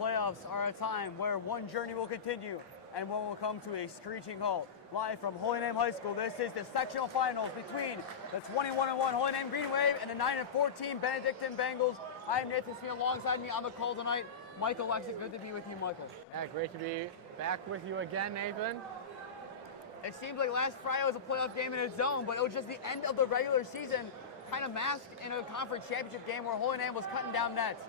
playoffs are a time where one journey will continue and one will come to a screeching halt. Live from Holy Name High School, this is the sectional finals between the 21-1 Holy Name Green Wave and the 9-14 Benedictine Bengals. I am Nathan Smee. Alongside me on the call tonight, Michael Oleksik. Good to be with you, Michael. Yeah, great to be back with you again, Nathan. It seems like last Friday was a playoff game in its own, but it was just the end of the regular season, kind of masked in a conference championship game where Holy Name was cutting down nets.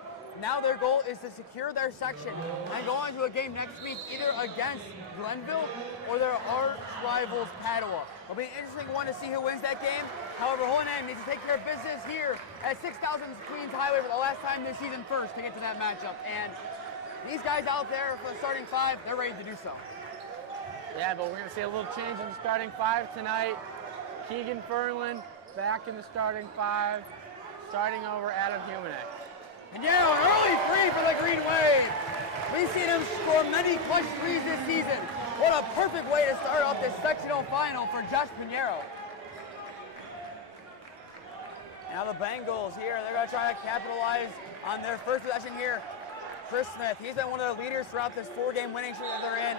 Now their goal is to secure their section and go on to a game next week either against Glenville or their arch rivals Padua. It'll be an interesting one to see who wins that game. However, Holy Name needs to take care of business here at 6000 Queens Highway for the last time this season first to get to that matchup. And these guys out there for the starting five, they're ready to do so. Yeah, but we're going to see a little change in the starting five tonight. Keegan Furlan back in the starting five, starting over Adam Humanek. And yeah, an early three for the Green Wave. We've seen him score many clutch threes this season. What a perfect way to start off this sectional final for Josh Pinheiro. Now the Bengals here, they're going to try to capitalize on their first possession here. Chris Smith, he's been one of the leaders throughout this four-game winning streak that they're in.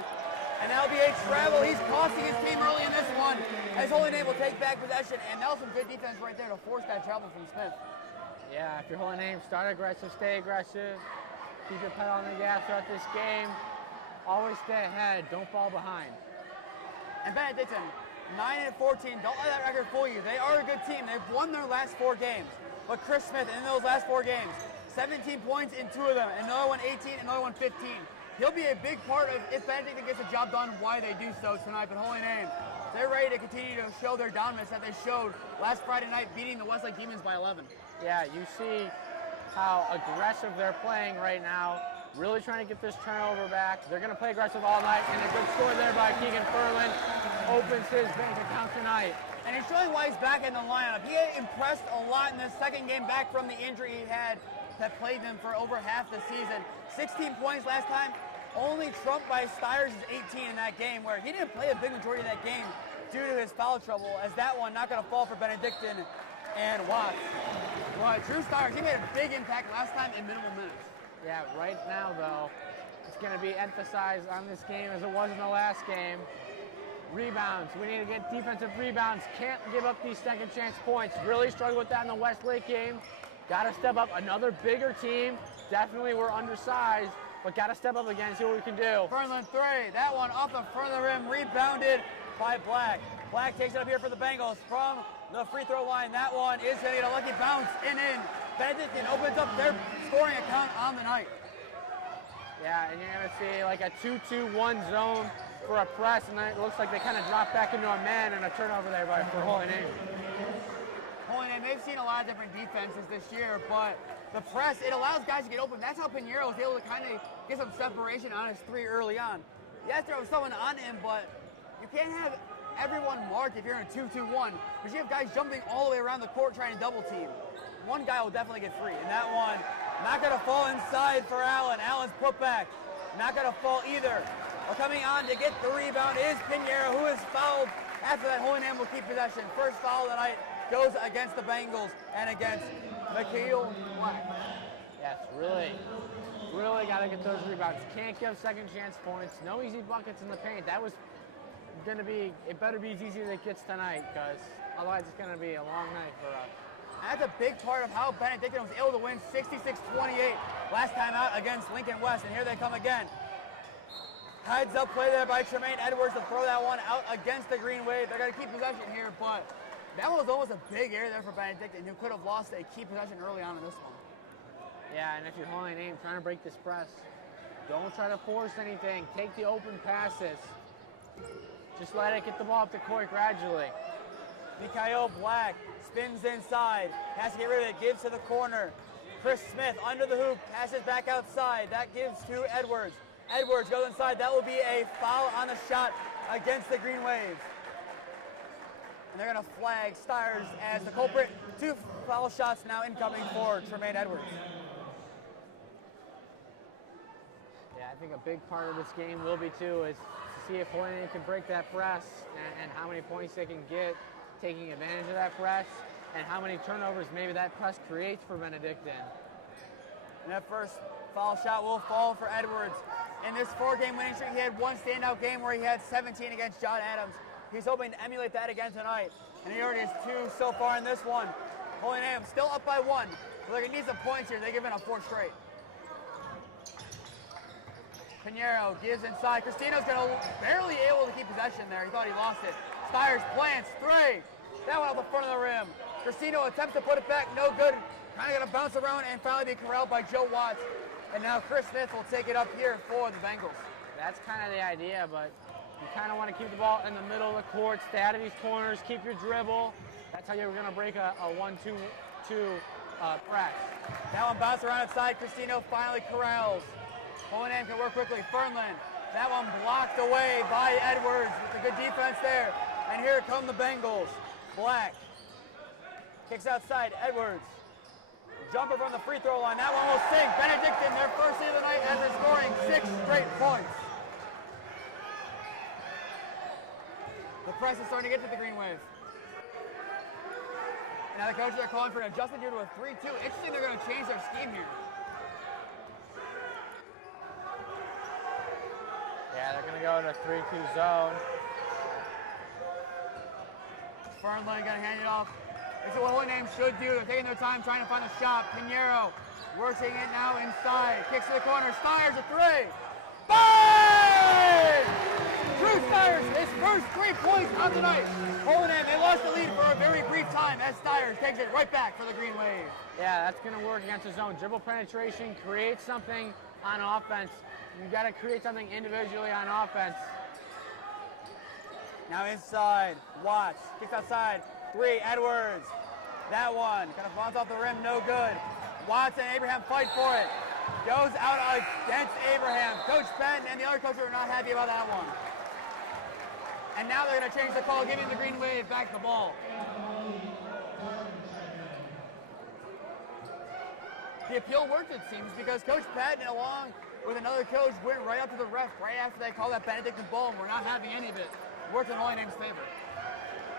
And that'll be a travel. He's costing his team early in this one as Holy Name will take back possession. And that was some good defense right there to force that travel from Smith. Yeah, if you're Holy Name, start aggressive, stay aggressive. Keep your pedal on the gas throughout this game. Always stay ahead, don't fall behind. And Benedictine, 9-14, don't let that record fool you. They are a good team. They've won their last four games. But Chris Smith, in those last four games, 17 points in two of them, another one 18, another one 15. He'll be a big part of if Benedictine gets the job done, why they do so tonight. But Holy Name, they're ready to continue to show their dominance that they showed last Friday night, beating the Westlake Demons by 11. Yeah, you see how aggressive they're playing right now, really trying to get this turnover back. They're going to play aggressive all night, and a good score there by Keegan Furlan opens his bank account tonight. And he's showing why he's back in the lineup. He had impressed a lot in the second game back from the injury he had that plagued him for over half the season. 16 points last time, only trumped by Stiers' 18 in that game, where he didn't play a big majority of that game due to his foul trouble, as that one not going to fall for Benedictine and Watts. Well, Drew Stiers, he made a big impact last time in minimal minutes. Yeah, right now, though, it's going to be emphasized on this game as it was in the last game. Rebounds. We need to get defensive rebounds. Can't give up these second chance points. Really struggled with that in the Westlake game. Got to step up. Another bigger team. Definitely we're undersized, but got to step up again and see what we can do. Furlan three. That one off the front of the rim. Rebounded by Black. Black takes it up here for the Bengals from the free throw line. That one is going to get a lucky bounce in. Benedictine opens up their scoring account on the night. Yeah, and you're going to see like a 2-2-1 zone for a press, and then it looks like they kind of drop back into a man and a turnover there for Holy Name. Holy Name, they've seen a lot of different defenses this year, but the press, it allows guys to get open. That's how Pinheiro was able to kind of get some separation on his three early on. Yes, there was someone on him, but you can't have everyone marked if you're in a 2-2-1, because you have guys jumping all the way around the court trying to double team. One guy will definitely get free, and that one not going to fall inside for Allen. Allen's put back, not going to fall either. Well, coming on to get the rebound is Pinheiro, who is fouled. After that, Holy Name will keep possession. First foul of the night goes against the Bengals and against Mikhail Black. Yes, really got to get those rebounds. Can't give second chance points. No easy buckets in the paint. That was going to be, it better be as easy as it gets tonight, because otherwise it's going to be a long night for us. That's a big part of how Benedictine was able to win 66-28 last time out against Lincoln West, and here they come again. Heads up play there by Tremaine Edwards to throw that one out against the Green Wave. They're going to keep possession here, but that was almost a big error there for Benedictine, who could have lost a key possession early on in this one. Yeah, and if you're Holy Name trying to break this press, don't try to force anything. Take the open passes. Just let it get the ball up the court gradually. Mikhail Black spins inside, has to get rid of it, gives to the corner. Chris Smith under the hoop, passes back outside. That gives to Edwards. Edwards goes inside. That will be a foul on the shot against the Green Waves. And they're going to flag Stiers as the culprit. 2 foul shots now incoming for Tremaine Edwards. Yeah, I think a big part of this game will be, too, is to see if Holy Name can break that press and how many points they can get taking advantage of that press, and how many turnovers maybe that press creates for Benedictine. And that first Foul shot will fall for Edwards. In this 4-game winning streak, he had one standout game where he had 17 against John Adams. He's hoping to emulate that again tonight. And he already has 2 so far in this one. Holy Name still up by 1. They're going to need some points here. They give in a 4 straight. Pinheiro gives inside. Cristino's going to barely able to keep possession there. He thought he lost it. Stiers plants 3. That one off the front of the rim. Cristino attempts to put it back. No good. Kind of going to bounce around and finally be corralled by Joe Watts. And now Chris Smith will take it up here for the Bengals. That's kind of the idea, but you kind of want to keep the ball in the middle of the court, stay out of these corners, keep your dribble. That's how you're going to break a 1-2-2 press. That one bounced around outside. Cristino finally corrals. Holy Name can work quickly. Fernland. That one blocked away by Edwards with a good defense there. And here come the Bengals. Black kicks outside. Edwards. Jumper from the free throw line. That one will sink. Benedictine, their first lead of the night, as they're scoring 6 straight points. The press is starting to get to the green wave. And now the coaches are calling for an adjustment due to a 3-2. Interesting, they're going to change their scheme here. Yeah, they're going to go to a 3-2 zone. Fernland going to hand it off. This is what Holy Name should do. They're taking their time trying to find a shot. Pinheiro working it now inside. Kicks to the corner. Stiers a 3. Bang! Drew Stiers, his first 3 points of the night. Holy Name, they lost the lead for a very brief time as Stiers takes it right back for the green wave. Yeah, that's going to work against the zone. Dribble penetration, create something on offense. You've got to create something individually on offense. Now inside, Watts kicks outside. 3, Edwards. That one kind of bounces off the rim, no good. Watts and Abraham fight for it. Goes out against Abraham. Coach Benton and the other coaches are not happy about that one. And now they're going to change the call, giving the green wave back the ball. The appeal worked, it seems, because Coach Patton, along with another coach, went right up to the ref right after they called that Benedictine ball, and we're not having any of it. Worked in Holy Name's favor.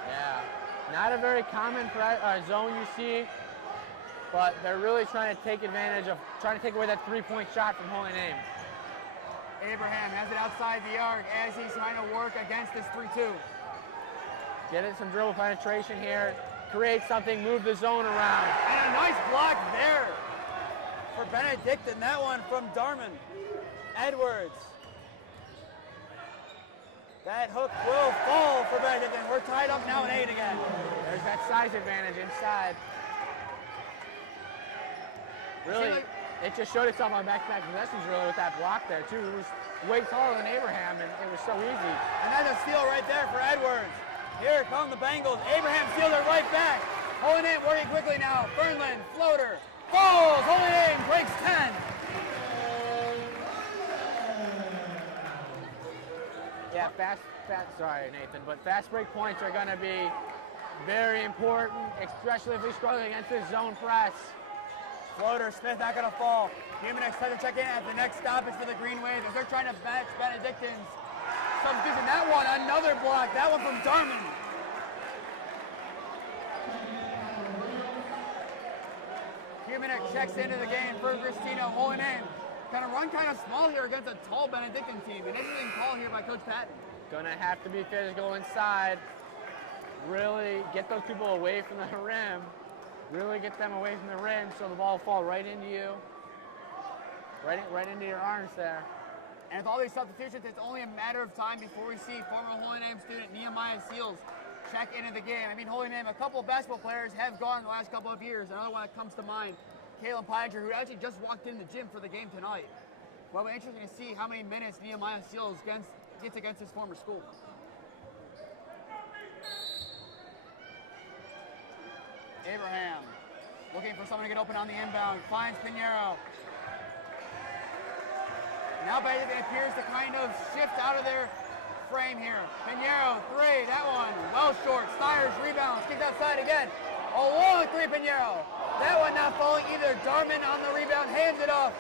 Yeah, not a very common zone you see, but they're really trying to take advantage of, trying to take away that 3-point shot from Holy Name. Abraham has it outside the arc as he's trying to work against this 3-2. Get it some dribble penetration here, create something, move the zone around. And a nice block there for Benedictine. That one from Darman. Edwards. That hook will fall for Benedictine. We're tied up now at 8 again. There's that size advantage inside. Really, it just showed itself on back-to-back possessions really with that block there too. It was way taller than Abraham and it was so easy. And that's a steal right there for Edwards. Here come the Bengals. Abraham steals it right back. Holy Name working quickly now. Fernland, floater, falls. Holy Name breaks 10. Yeah, sorry Nathan, but fast break points are going to be very important, especially if we struggle against this zone press. Floater, Smith not going to fall. Humanix tries to check in at the next stoppage for the Green Wave as they're trying to match Benedictine's substitution. That one, another block. That one from Darman. Humanix checks into the game for Cristino. Holy Name kind of run kind of small here against a tall Benedictine team. An interesting call here by Coach Patton. Gonna have to be physical inside. Really get those people away from the rim. Really get them away from the rim so the ball will fall right into you. Right into your arms there. And with all these substitutions, it's only a matter of time before we see former Holy Name student Nehemiah Seals check into the game. I mean, Holy Name, a couple of basketball players have gone the last couple of years. Another one that comes to mind, Kalen Piger, who actually just walked in the gym for the game tonight. Well, it'll be interesting to see how many minutes Nehemiah Seals gets against his former school. Abraham looking for someone to get open on the inbound. Finds Pinheiro. Now Benedictine appears to kind of shift out of their frame here. Pinheiro, 3, that one, well short. Stiers rebounds, kicked outside again. A long 3, Pinheiro. That one not falling either. Darman on the rebound, hands it off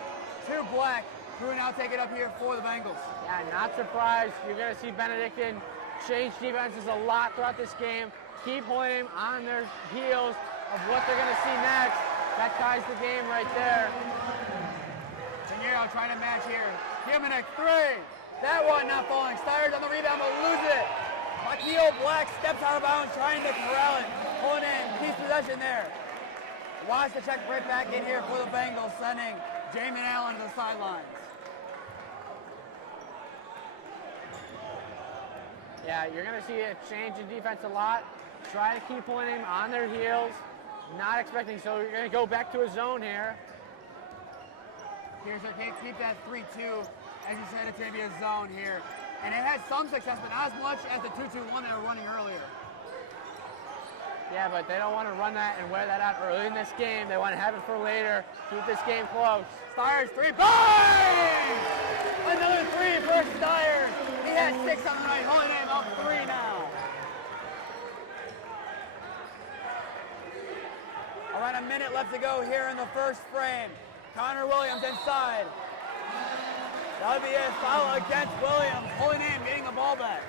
to Black, who will now take it up here for the Bengals. Yeah, not surprised. You're going to see Benedictine change defenses a lot throughout this game. Keep Holy Name on their heels of what they're going to see next. That ties the game right there. Pinheiro trying to match here. Humanek, 3. That one not falling. Steyer's on the rebound, but lose it. Makio Black steps out of bounds, trying to corral it. Pulling in, keeps possession there. Watch the check right back in here for the Bengals, sending Jamin Allen to the sidelines. Yeah, you're going to see a change in defense a lot. Try to keep Holy Name on their heels. Not expecting, so you're going to go back to a zone here. Here's a keep that 3-2. As you said, it's going to be a zone here. And it had some success, but not as much as the 2-2-1 they were running earlier. Yeah, but they don't want to run that and wear that out early in this game. They want to have it for later. Keep this game close. Steyer's 3. Bang! Another 3 for Steyer's. He had 6 on the night. Holy Name up 3 now. Around a minute left to go here in the first frame. Connor Williams inside. That would be a foul against Williams. Holy Name getting the ball back.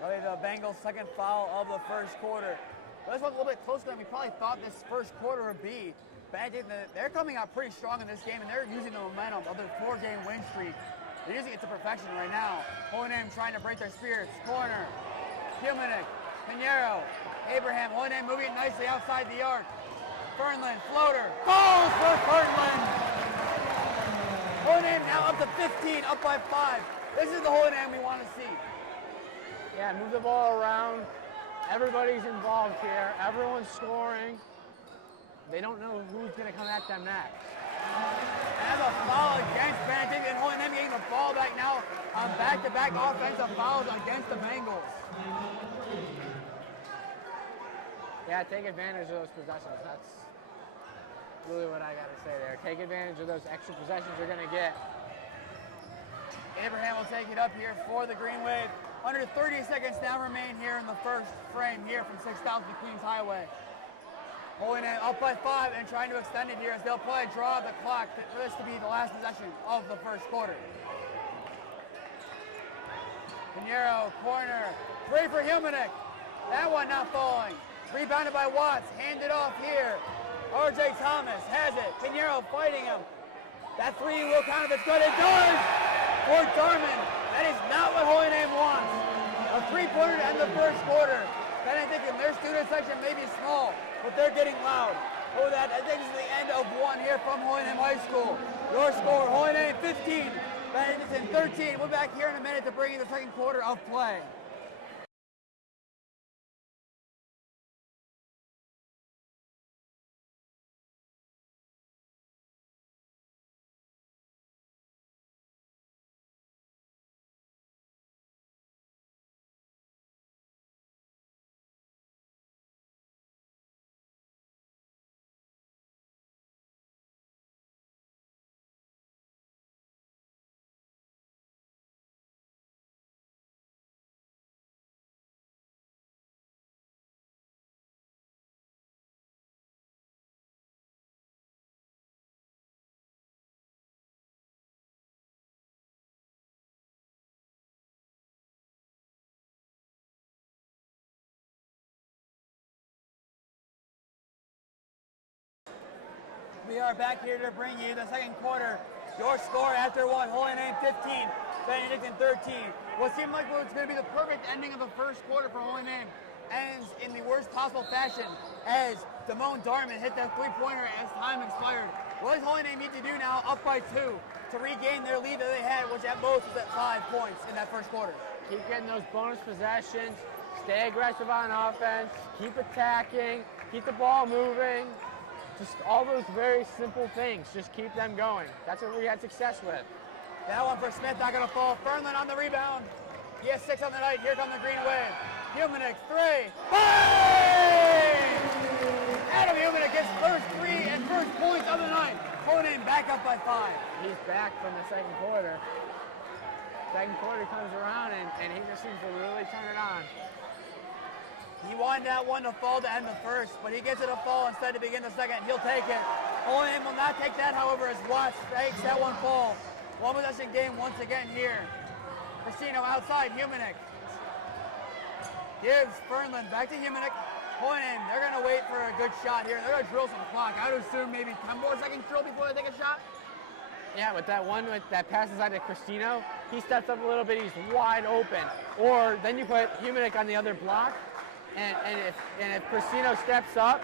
Probably the Bengals' second foul of the first quarter. This one's a little bit closer than we probably thought this first quarter would be. Benedictine, they're coming out pretty strong in this game, and they're using the momentum of their 4-game win streak. They're using it to perfection right now. Holy Name trying to break their spirits. Corner. Humanek. Pinheiro. Abraham. Holy Name moving it nicely outside the arc. Fernland. Floater. Goals for Fernland. Holy Name now up to 15, up by 5. This is the Holy Name we want to see. Yeah, move the ball around. Everybody's involved here. Everyone's scoring. They don't know who's going to come at them next. And a foul against Benedictine. Holy Name getting the ball back now on back-to-back offensive fouls against the Bengals. Yeah, take advantage of those possessions. That's really what I got to say there. Take advantage of those extra possessions you're going to get. Abraham will take it up here for the Green Wave. Under 30 seconds now remain here in the first frame here from 6,000 Queens Highway. Holy Name up by 5 and trying to extend it here as they'll play draw the clock for this to be the last possession of the first quarter. Pinheiro, corner, 3 for Humanek. That one not falling. Rebounded by Watts, handed off here. RJ Thomas has it. Pinheiro fighting him. That 3 will count if it's good. It does for Darman. That is not what Holy Name wants. A 3-pointer to end the first quarter. Benedictine, their student section may be small, but they're getting loud. Oh, that I think this is the end of one here from Holy Name High School. Your score, Holy Name 15, Benedictine 13. We'll be back here in a minute to bring you the second quarter of play. We are back here to bring you the second quarter. Your score after one, Holy Name 15, Benedictine 13. What seemed like was going to be the perfect ending of the first quarter for Holy Name ends in the worst possible fashion as Damone Darman hit that 3-pointer as time expired. What does Holy Name need to do now, up by 2, to regain their lead that they had, which at most was at 5 points in that first quarter? Keep getting those bonus possessions. Stay aggressive on offense. Keep attacking. Keep the ball moving. Just all those very simple things. Just keep them going. That's what we had success with. That one for Smith, not going to fall. Fernland on the rebound. He has 6 on the night. Here comes the Green Wave. Humanek, 3. Bang! Adam Humanek gets first 3 and first points of the night. Holy Name back up by 5. He's back from the second quarter. Second quarter comes around and he just seems to really turn it on. He wanted that one to fall to end the first, but he gets it to fall instead to begin the second. He'll take it. Holy Name will not take that, however, as Watts makes that one fall. One possession game once again here. Casino outside, Humanek. Gives Fernland back to Humanek. Pulling in, they're going to wait for a good shot here. They're going to drill some clock. I would assume maybe 10 more seconds drill before they take a shot. Yeah, with that one that pass inside to Cristino, he steps up a little bit, he's wide open. Or then you put Humanik on the other block, and if Cristino steps up,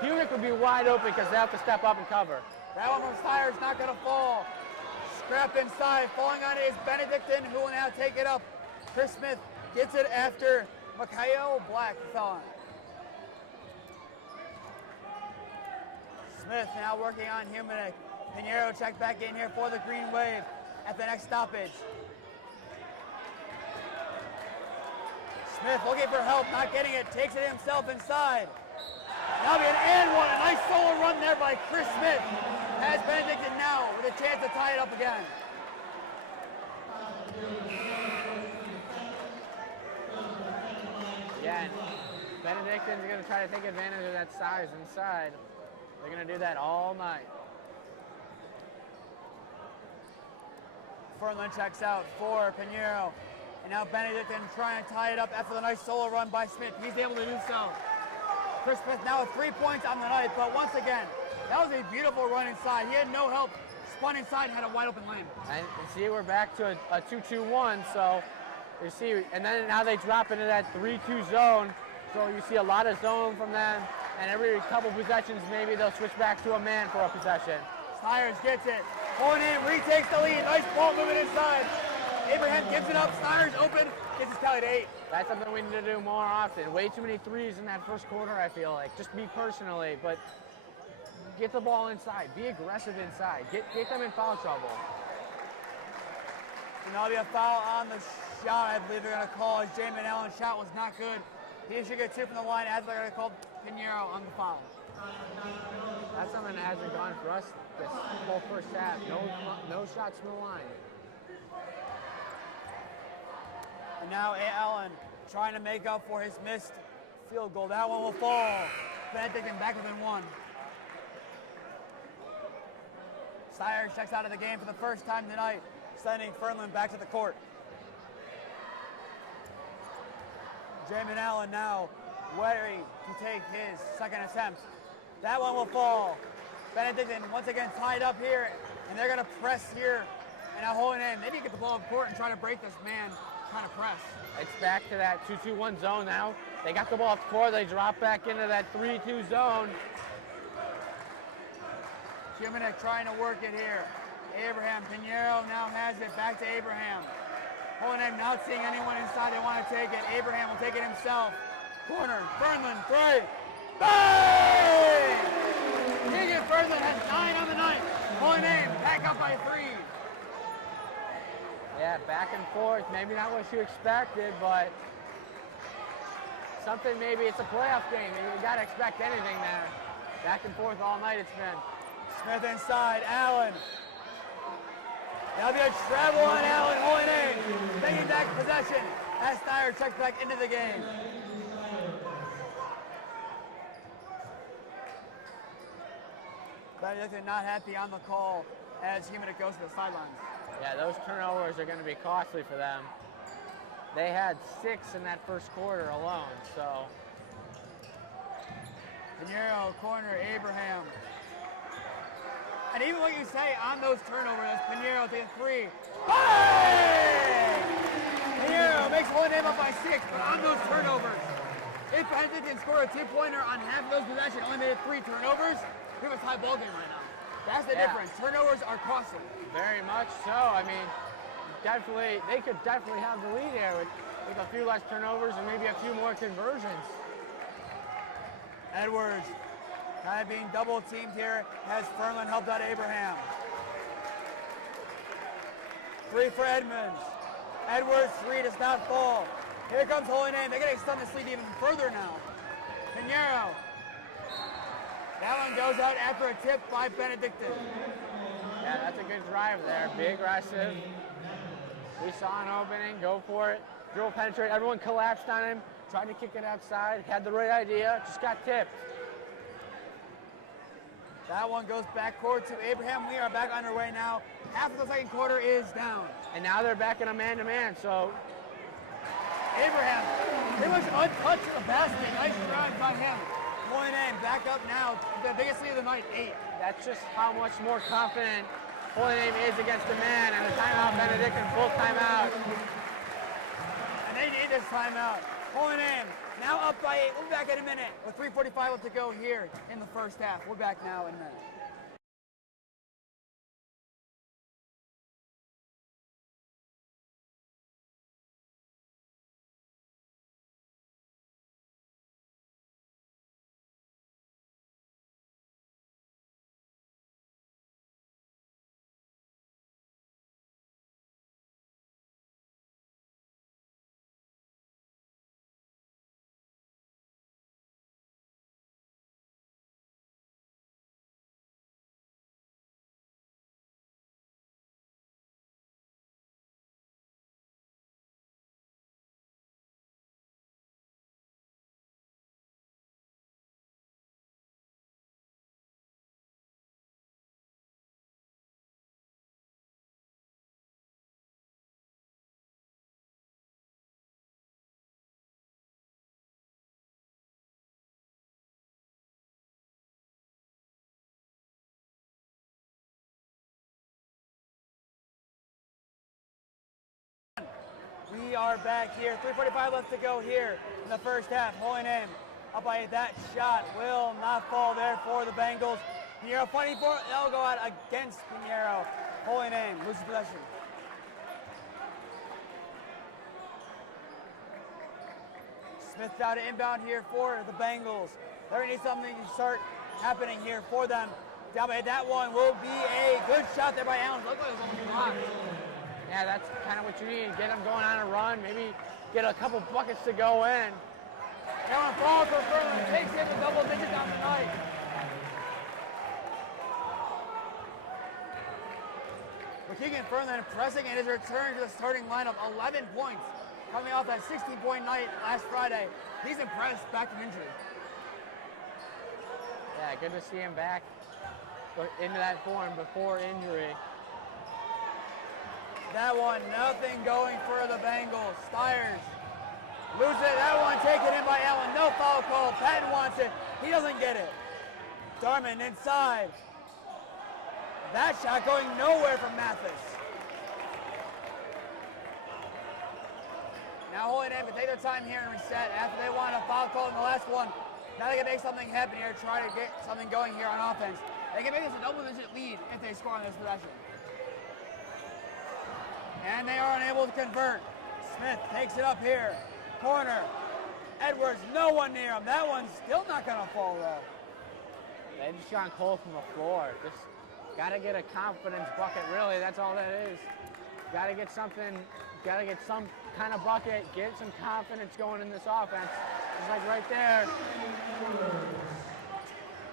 Humanik would be wide open because they have to step up and cover. That one from Steyer's not going to fall. Scrap inside, falling on it is Benedictine, who will now take it up. Chris Smith gets it after Mikhail Black fell on. Smith now working on Humanik. Pinheiro checked back in here for the green wave at the next stoppage. Smith looking for help, not getting it, takes it himself inside. That'll be an and one, a nice solo run there by Chris Smith. Has Benedictine now with a chance to tie it up again. Again, Benedictine's going to try to take advantage of that size inside. They're going to do that all night. Fernlund checks out for Pinheiro. And now Benedictine trying to tie it up after the nice solo run by Smith. He's able to do so. Chris Smith now with 3 points on the night, but once again, that was a beautiful run inside. He had no help, spun inside and had a wide open lane. And see, we're back to a 2-2-1, so you see, and then now they drop into that 3-2 zone, so you see a lot of zone from them, and every couple possessions, maybe they'll switch back to a man for a possession. Steyers gets it, pulling in, retakes the lead, nice ball movement inside. Abraham gives it up, Steyers open, gets his tally to 8. That's something we need to do more often. Way too many threes in that first quarter, I feel like. Just me personally, but get the ball inside. Be aggressive inside. Get them in foul trouble. And that'll be a foul on the shot, I believe they're going to call. As Jamin Allen's shot was not good. He should get 2 from the line as they're going to call Pinheiro on the foul. That's something that hasn't gone for us this whole first half. No shots from the line. And now Allen trying to make up for his missed field goal. That one will fall. Benedictine back within 1. Steyers checks out of the game for the first time tonight, sending Fernlund back to the court. Jamin Allen now ready to take his second attempt. That one will fall. Benedictine once again tied up here, and they're going to press here. And now holding in. They need to get the ball up court and try to break this man kind of press. It's back to that 2-2-1 zone now. They got the ball up court. They drop back into that 3-2 zone. Humanik trying to work it here. Abraham, Pinheiro now has it back to Abraham. Holding in, not seeing anyone inside. They want to take it. Abraham will take it himself. Corner, Fernlund, 3. Bang! Keegan Fernlund has 9 on the night. Holding in, back up by 3. Yeah, back and forth. Maybe not what you expected, but something, maybe it's a playoff game. You got to expect anything there. Back and forth all night it's been. Smith inside, Allen. That'll be a travel on Allen, holding in. Taking back possession as Steyer checks back into the game. Benedictine not happy on the call as Humanik goes to the sidelines. Yeah, those turnovers are going to be costly for them. They had 6 in that first quarter alone, so. Pinheiro, corner, Abraham. And even what you say on those turnovers, Pinheiro takes 3. Bang! Pinheiro makes one name up by 6, but on those turnovers, if Benedictine scored a 2-pointer on half of those possessions, only made it 3 turnovers, we have a tie ball game right now. That's the difference. Turnovers are costly. Very much so. I mean, definitely, they could definitely have the lead here with a few less turnovers and maybe a few more conversions. Edwards kind of being double teamed here as Fernlund helped out Abraham. 3 for Edmonds. Edwards, 3 does not fall. Here comes Holy Name. They're going to extend this lead even further now. Pinheiro. That one goes out after a tip by Benedictine. Yeah, that's a good drive there. Be aggressive. We saw an opening. Go for it. Dribble penetrate. Everyone collapsed on him. Tried to kick it outside. Had the right idea. Just got tipped. That one goes back court to Abraham. We are back underway now. Half of the second quarter is down. And now they're back in a man-to-man, so. Abraham pretty much untouched to the basket. Nice drive by him. Point in, back up now. The biggest lead of the night, 8. That's just how much more confident Holy Name is against the man. And a timeout, Benedictine, full timeout. And they need this timeout. Holy Name now up by 8. We'll be back in a minute with 3:45 left to go here in the first half. We're back now in a minute. We are back here. 3:45 left to go here in the first half. Holy Name up by 8. That shot will not fall there for the Bengals. Pinheiro fighting for it. They'll go out against Pinheiro. Holy Name loses possession. Smith out to inbound here for the Bengals. There needs something to start happening here for them. Down by 8. That one will be a good shot there by Allen. Look like it was almost blocked. Yeah, that's kind of what you need. Get them going on a run, maybe get a couple buckets to go in. Allen falls for Furlan, takes it to double digits on the night. Keegan Furlan pressing in his return to the starting lineup. 11 points coming off that 16-point night last Friday. He's impressed back from injury. Yeah, good to see him back into that form before injury. That one, nothing going for the Bengals. Stiers loses it. That one taken in by Allen. No foul call. Patton wants it. He doesn't get it. Darman inside. That shot going nowhere from Mathis. Now Holy Name can take their time here and reset after they want a foul call in the last one. Now they can make something happen here, try to get something going here on offense. They can make this a double-digit lead if they score on this possession. And they are unable to convert. Smith takes it up here. Corner. Edwards, no one near him. That one's still not going to fall though. They just gone cold from the floor. Just got to get a confidence bucket, really. That's all that is. Got to get something, got to get some kind of bucket, get some confidence going in this offense. Just like right there.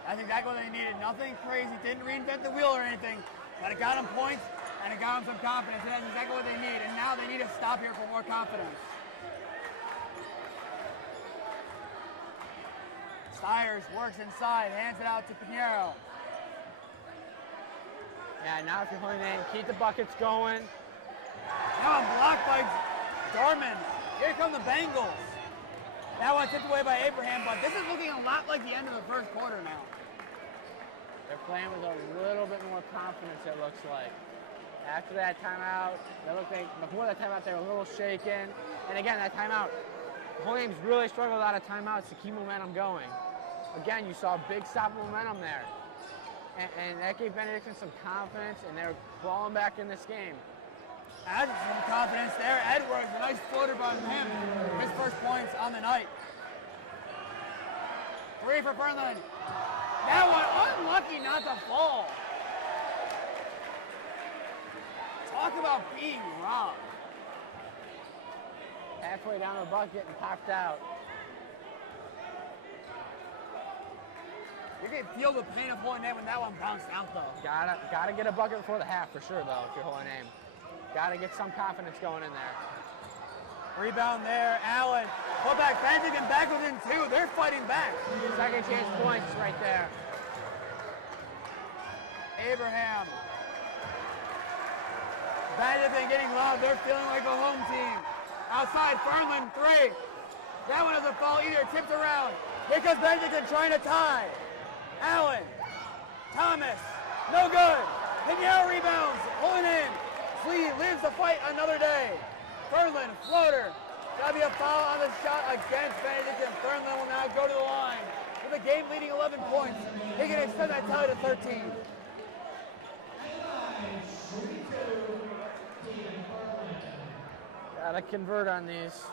That's exactly what they needed. Nothing crazy. Didn't reinvent the wheel or anything. But it got them points. And it got them some confidence, and that's exactly what they need. And now they need to stop here for more confidence. Stiers works inside, hands it out to Pinheiro. Yeah, now if you're Holy Name, keep the buckets going. Now blocked by Darman. Here come the Bengals. That one tipped away by Abraham, but this is looking a lot like the end of the first quarter now. They're playing with a little bit more confidence, it looks like. After that timeout, before that timeout, they were a little shaken. And again, that timeout, Holy Name's really struggled out of timeouts to keep momentum going. Again, you saw a big stop of momentum there. And that gave Benedictine some confidence, and they're crawling back in this game. Added some confidence there. Edwards, a nice floater by him. His first points on the night. 3 for Furlan. That one, unlucky not to fall. Talk about being robbed. Halfway down the bucket and popped out. You can feel the pain of Holy Name when that one bounced out, though. Gotta get a bucket before the half for sure, though, if you're Holy Name. Gotta get some confidence going in there. Rebound there, Allen. Pull back, Benedict and back within 2. They're fighting back. Second chance points right there. Abraham. Benedict getting loud. They're feeling like a home team. Outside, Fernland, 3. That one doesn't fall either, tipped around. Here comes Benedictine trying to tie. Allen, Thomas, no good. Pinheiro rebounds, pulling in. Smee lives the fight another day. Fernland, floater. That'll be a foul on the shot against Benedictine. Fernland will now go to the line with a game leading 11 points. He can extend that tally to 13. Gotta convert on these.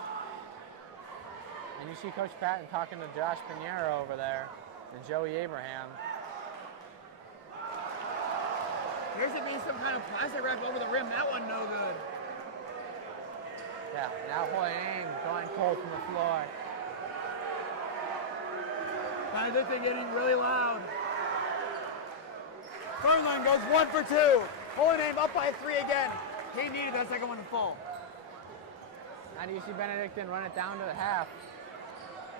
And you see Coach Patton talking to Josh Pinheiro over there and Joey Abraham. Here's to be some kind of plastic wrap over the rim. That one no good. Yeah, now Hoying going cold from the floor. Benedictine getting really loud. Fernland goes 1 for 2. Hoying up by 3 again. He needed that second one to fall. How do you see Benedictine run it down to the half?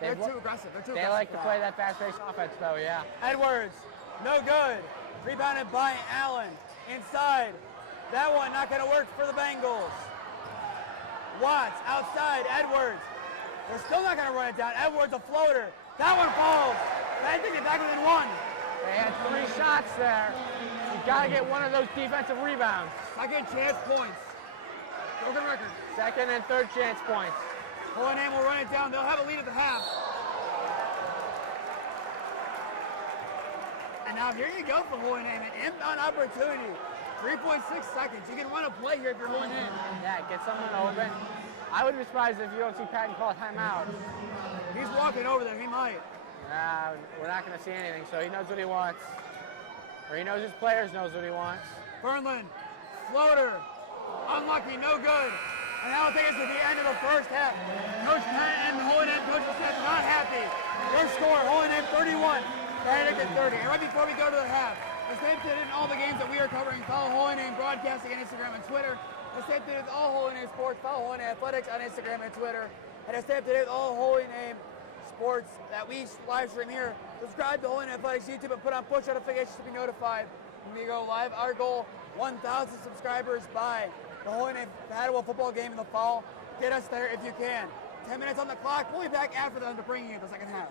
They're too aggressive. They like to play that fast-paced offense, though, yeah. Edwards, no good. Rebounded by Allen. Inside. That one not going to work for the Bengals. Watts outside. Edwards. They're still not going to run it down. Edwards, a floater. That one falls. Benedictine back within 1. They had 3 shots there. You got to get one of those defensive rebounds. Second chance points. Broken record. Second and third chance points. Hoying will run it down. They'll have a lead at the half. And now here you go for Hoying, an inbound opportunity. 3.6 seconds. You can run a play here if you're Hoying. Yeah, get someone open. I would be surprised if you don't see Patton call a timeout. He's walking over there. He might. Nah, we're not going to see anything, so he knows what he wants. Or he knows his players knows what he wants. Fernland, floater. Unlucky, no good. And that will take us to the end of the first half. Coach Patton and the Hoying coaching staff not happy. Their score, Hoying 31, Benedictine 30. And right before we go to the half, the same thing in all the games that we are covering. Follow Hoying Broadcasting on Instagram and Twitter. The same thing with all Hoying Sports. Follow Hoying Athletics on Instagram and Twitter. And the same thing with all Hoying Sports that we live stream here. Subscribe to Hoying Athletics YouTube and put on push notifications to be notified when we go live. Our goal, 1,000 subscribers by the Hoying Padua football game in the fall. Get us there if you can. 10 minutes on the clock. We'll be back after them to bring you the second half.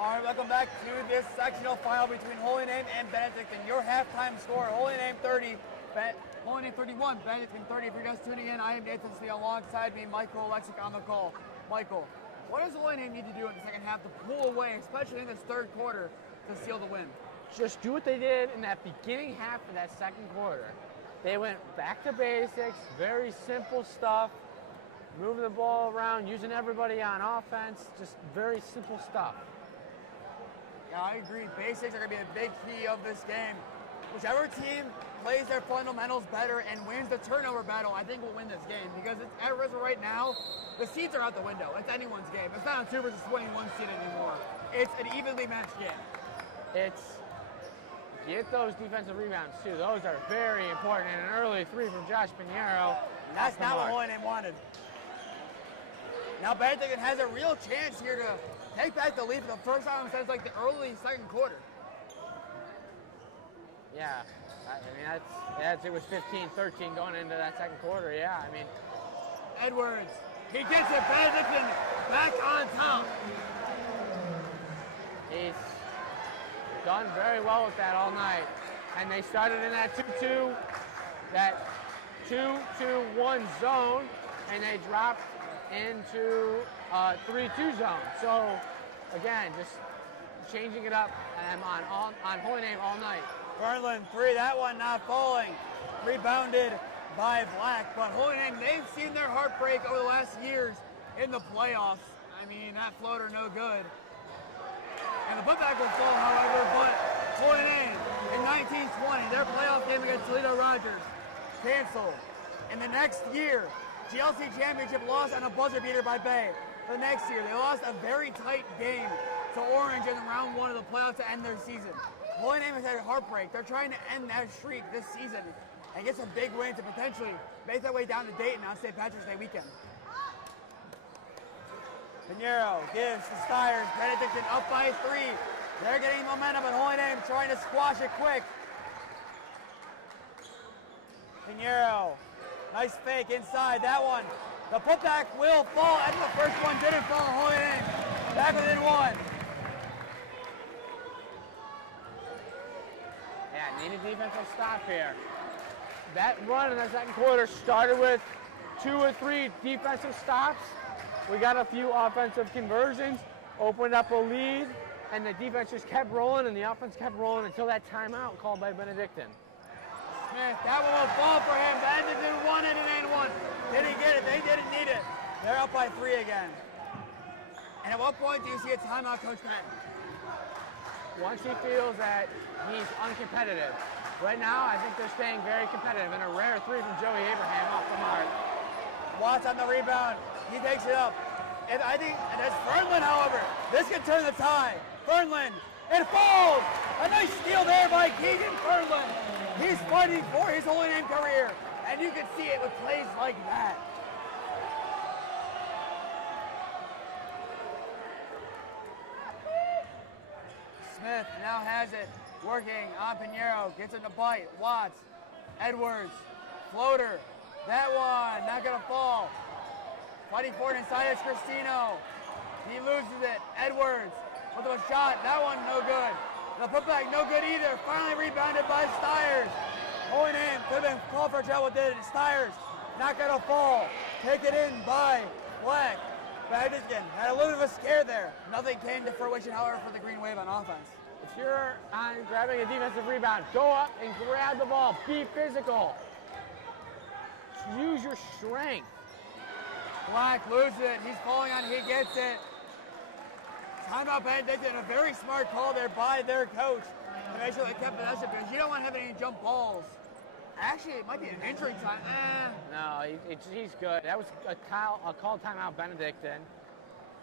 All right, welcome back to this sectional final between Holy Name and Benedictine. Your halftime score, Holy Name 30, Holy Name 31, Benedictine 30. If you're just tuning in, I am Nathan Smee. Alongside me, Michael Oleksik on the call. Michael, what does Holy Name need to do in the second half to pull away, especially in this third quarter, to seal the win? Just do what they did in that beginning half of that second quarter. They went back to basics, very simple stuff, moving the ball around, using everybody on offense, just very simple stuff. Yeah, I agree. Basics are going to be a big key of this game. Whichever team plays their fundamentals better and wins the turnover battle, I think will win this game. Because it's, at risk right now, the seeds are out the window. It's anyone's game. It's not a 2 versus 21 seed anymore. It's an evenly matched game. It's get those defensive rebounds too. Those are very important. And an early three from Josh Pinheiro. That's not what Holy Name wanted. Now Benedictine has a real chance here to take back the lead for the first time since like the early second quarter. Yeah, I mean that's it was 15-13 going into that second quarter. Yeah, I mean Edwards, he gets it. Benedictine back on top. He's done very well with that all night, and they started in that 2-2, that 2-2-1 zone, and they dropped into 3-2 zone. So again, just changing it up on Holy Name all night. Fernland 3, that one not falling. Rebounded by Black, but Holy Name, they've seen their heartbreak over the last years in the playoffs. I mean, that floater no good. And the putback will fall, however, but Holy Name in 1920, their playoff game against Toledo Rogers, canceled. In the next year, GLC championship lost on a buzzer beater by Bay. The next year, they lost a very tight game to Orange in round 1 of the playoffs to end their season. Holy Name has had a heartbreak. They're trying to end that streak this season and get some big wins to potentially make their way down to Dayton on St. Patrick's Day weekend. Pinheiro gives to Stiers. Benedictine up by 3. They're getting momentum, but Holy Name trying to squash it quick. Pinheiro, nice fake inside. That one, the putback will fall. And the first one didn't fall. Holy Name back within 1. Yeah, need a defensive stop here. That run in the second quarter started with 2 or 3 defensive stops. We got a few offensive conversions, opened up a lead, and the defense just kept rolling, and the offense kept rolling until that timeout called by Benedictine. Smith, that one will fall for him. Benedictine wanted it and one. Didn't get it. They didn't need it. They're up by 3 again. And at what point do you see a timeout, Coach Penn? Once he feels that he's uncompetitive. Right now, I think they're staying very competitive, and a rare 3 from Joey Abraham off the mark. Watts on the rebound. He takes it up. And I think that's Fernland, however. This can turn the tie. Fernland, it falls! A nice steal there by Keegan Fernland. He's fighting for his Holy Name career, and you can see it with plays like that. Smith now has it, working on Pinheiro, gets him to bite. Watts, Edwards, floater. That one, not gonna fall. Fighting for it inside is Cristino. He loses it. Edwards with a shot. That one no good. The putback no good either. Finally rebounded by Stiers. Holy Name could have been called for trouble, did it. Stiers not gonna fall. Taken in by Black. Benedictine had a little bit of a scare there. Nothing came to fruition, however, for the Green Wave on offense. If you're on grabbing a defensive rebound, go up and grab the ball. Be physical. Use your strength. Black loses it. He's falling on it. He gets it. Timeout Benedictine. A very smart call there by their coach to make sure they kept possession because you don't want to have any jump balls. Actually, it might be an injury time. No, he's good. That was a called timeout Benedictine.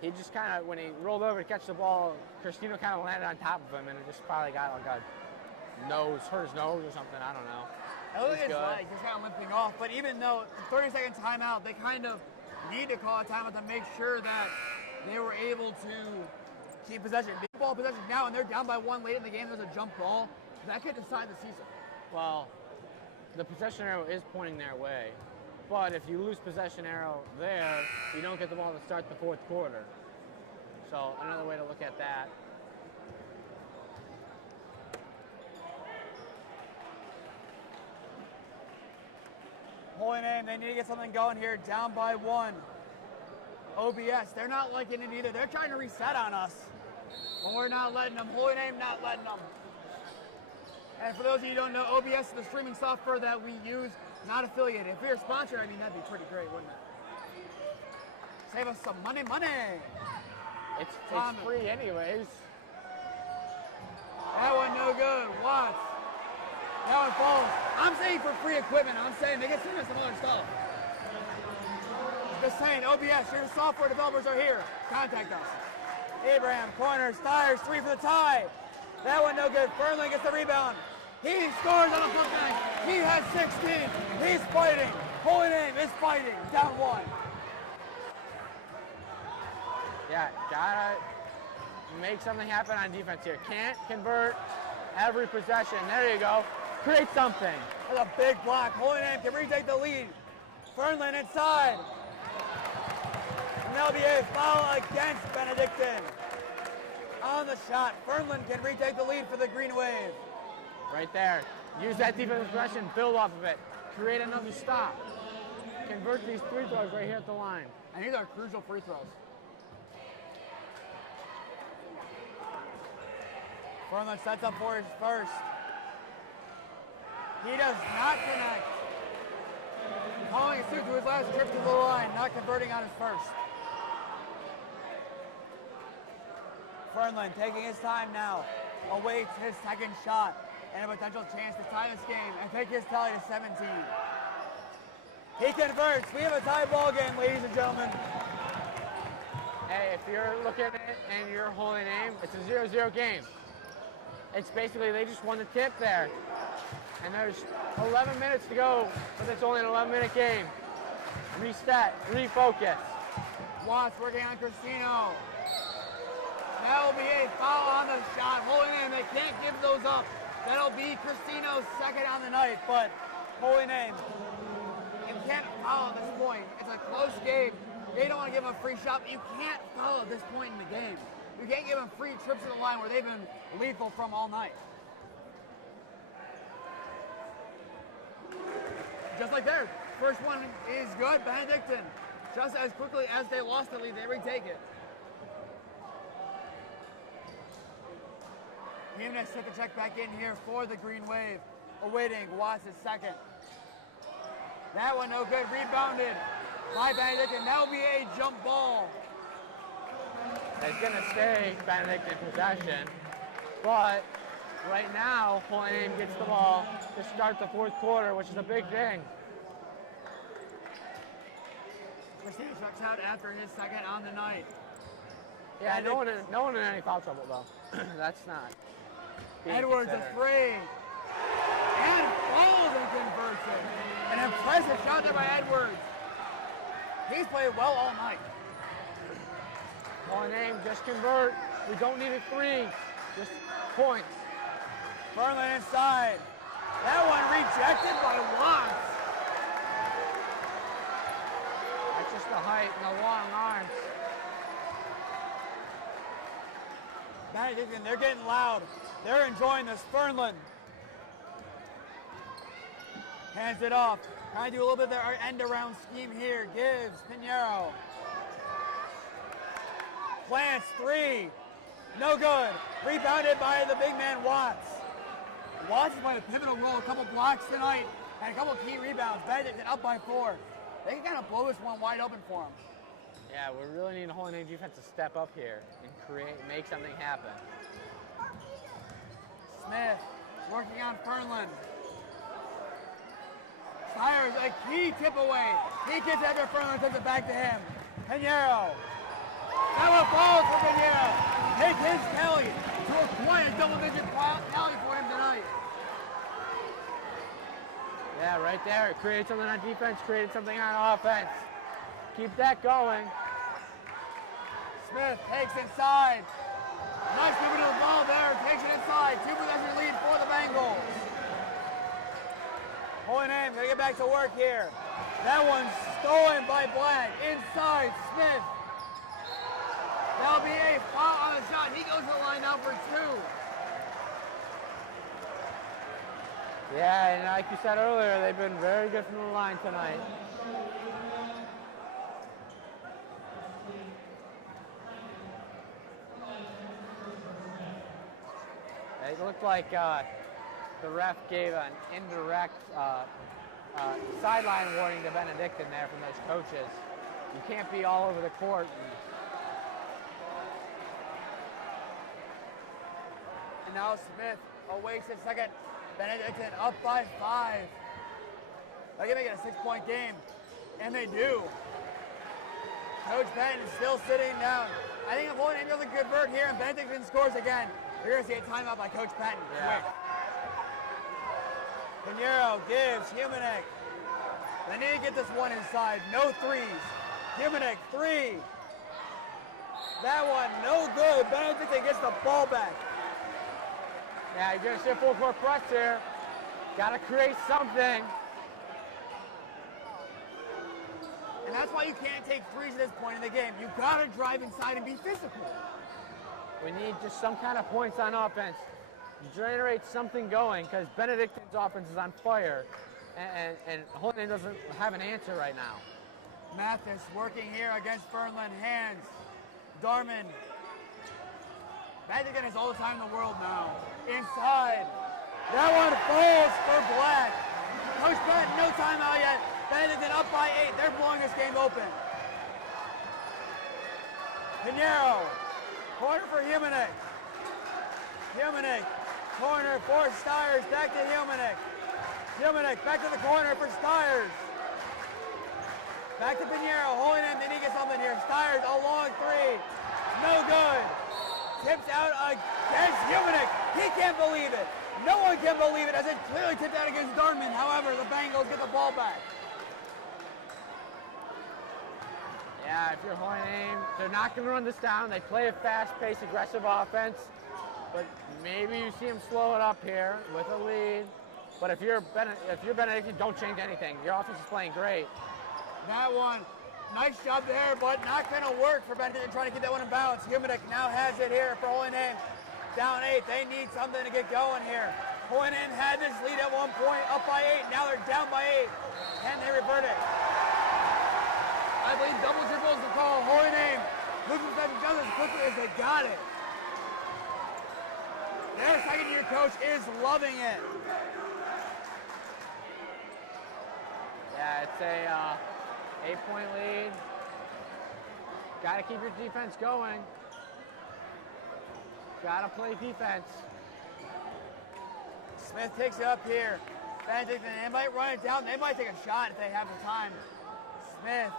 He just kind of, when he rolled over to catch the ball, Cristino kind of landed on top of him, and it just probably got like a nose, hurt his nose or something. I don't know. I look at his leg, he's kind of limping off. But even though 30-second timeout, they kind of need to call a timeout to make sure that they were able to keep possession. Big ball possession now, and they're down by 1 late in the game. There's a jump ball. That could decide the season. Well, the possession arrow is pointing their way. But if you lose possession arrow there, you don't get the ball to start the 4th quarter. So another way to look at that. Holy name, they need to get something going here, down by 1. OBS, they're not liking it either. They're trying to reset on us. But we're not letting them. Holy name, not letting them. And for those of you who don't know, OBS is the streaming software that we use, not affiliated. If we were sponsored, I mean, that'd be pretty great, wouldn't it? Save us some money. It's free anyways. That one no good. Watts. That one falls. I'm saying for free equipment. I'm saying they can send us some other stuff. Just saying, OBS, your software developers are here. Contact us. Abraham, corner, Stiers, 3 for the tie. That one no good. Fernley gets the rebound. He scores on a putback. He has 16. He's fighting. Holy name is fighting. Down 1. Yeah, gotta make something happen on defense here. Can't convert every possession. There you go. Create something. That's a big block. Holy name can retake the lead. Fernley inside. And there'll be a foul against Benedictine. On the shot, Fernley can retake the lead for the Green Wave. Right there. Use that defensive possession, build off of it. Create another stop. Convert these free throws right here at the line. And these are crucial free throws. Fernley sets up for his first. He does not connect. Calling it suit to his last trip to the line, not converting on his first. Fernley taking his time now, awaits his second shot and a potential chance to tie this game and take his tally to 17. He converts. We have a tie ball game, ladies and gentlemen. Hey, if you're looking at it and you're Holy Name, it's a 0-0 game. It's basically they just won the tip there. And there's 11 minutes to go, but it's only an 11-minute game. Reset, refocus. Watts working on Cristino. That'll be a foul on the shot. Holy Name, they can't give those up. That'll be Cristino's second on the night, but Holy Name, you can't foul at this point. It's a close game. They don't want to give him a free shot, but you can't foul at this point in the game. You can't give them free trips to the line where they've been lethal from all night. Just like there, first one is good, Benedictine. Just as quickly as they lost the lead, they retake it. Jimenez set the check back in here for the Green Wave, awaiting Watts' second. That one no good, rebounded by Benedictine. That'll be a jump ball. It's going to stay Benedictine possession, but right now, Holy Name gets the ball to start the fourth quarter, which is a big thing. Cristino checks out after his second on the night. Yeah, no one in any foul trouble, though. That's not. Edwards a three. And falls and converts it. An impressive shot there by Edwards. He's played well all night. Holy Name, just convert. We don't need a three. Just points. Fernley inside. That one rejected by Watts. That's just the height and the long arms. Benedictine, they're getting loud. They're enjoying this. Fernley hands it off. Trying to do a little bit of their end around scheme here. Gives Pinheiro. Plants three. No good. Rebounded by the big man Watts. Watts has played a pivotal role, a couple blocks tonight, and a couple key rebounds. Benedictine up by 4. They can kind of blow this one wide open for them. Yeah, we really need a Holy Name defense to step up here and make something happen. Smith working on Fernley. Stiers a key tip away. He gets it after Fernley, takes it back to him. Pinheiro. That one falls for Pinheiro. Take his tally to a quite a double-digit tally for him tonight. Yeah, right there. It created something on defense, created something on offense. Keep that going. Smith takes inside. Nice moving to the ball there. Takes it inside. 2 possession lead for the Bengals. Holy Name, gonna get back to work here. That one's stolen by Black. Inside, Smith. That'll be a foul on the shot. He goes to the line now for 2. Yeah, and like you said earlier, they've been very good from the line tonight. It looked like the ref gave an indirect sideline warning to Benedictine there from those coaches. You can't be all over the court. And now Smith awakes in second. Benedictine up by 5. They can make it a 6-point game, and they do. Coach Patton is still sitting down. I think if Holy Name doesn't convert here and Benedictine scores again, you're going to see a timeout by Coach Patton. Yeah. Quick. Pinheiro gives Humanek. They need to get this one inside. No threes. Humanek, 3. That one, no good. Benedictine gets the ball back. Yeah, you're going to see a full court press here. Got to create something. And that's why you can't take threes at this point in the game. You got to drive inside and be physical. We need just some kind of points on offense. Generate something going, because Benedictine's offense is on fire. And Holy Name doesn't have an answer right now. Mathis working here against Fernland. Hands. Darman. Benedictine has all the time in the world now. Inside. That one falls for Black. Coach Patton, no timeout yet. Benedictine up by 8. They're blowing this game open. Pinheiro. Corner for Humanek. Humanek. Corner for Stiers. Back to Humanek. Humanek back to the corner for Stiers. Back to Pinheiro. Holy Name, they need to get something here. Stiers, a long 3. No good. Tips out against Humanek. He can't believe it. No one can believe it, as it clearly tipped out against Darman. However, the Bengals get the ball back. Yeah, if you're Holy Name, they're not going to run this down. They play a fast-paced, aggressive offense. But maybe you see them slow it up here with a lead. But if you're Benedictine, don't change anything. Your offense is playing great. That one, nice job there, but not going to work for Benedictine trying to keep that one in balance. Humanek now has it here for Holy Name. Down 8. They need something to get going here. Holy Name had this lead at one point, up by 8. Now they're down by 8. Can they revert it? I believe double dribble is the call. Holy Name loses that does as quickly as they got it. Their second-year coach is loving it. Yeah, it's a 8-point lead. Got to keep your defense going. Got to play defense. Smith takes it up here. Benedictine, they might run it down. They might take a shot if they have the time. Smith,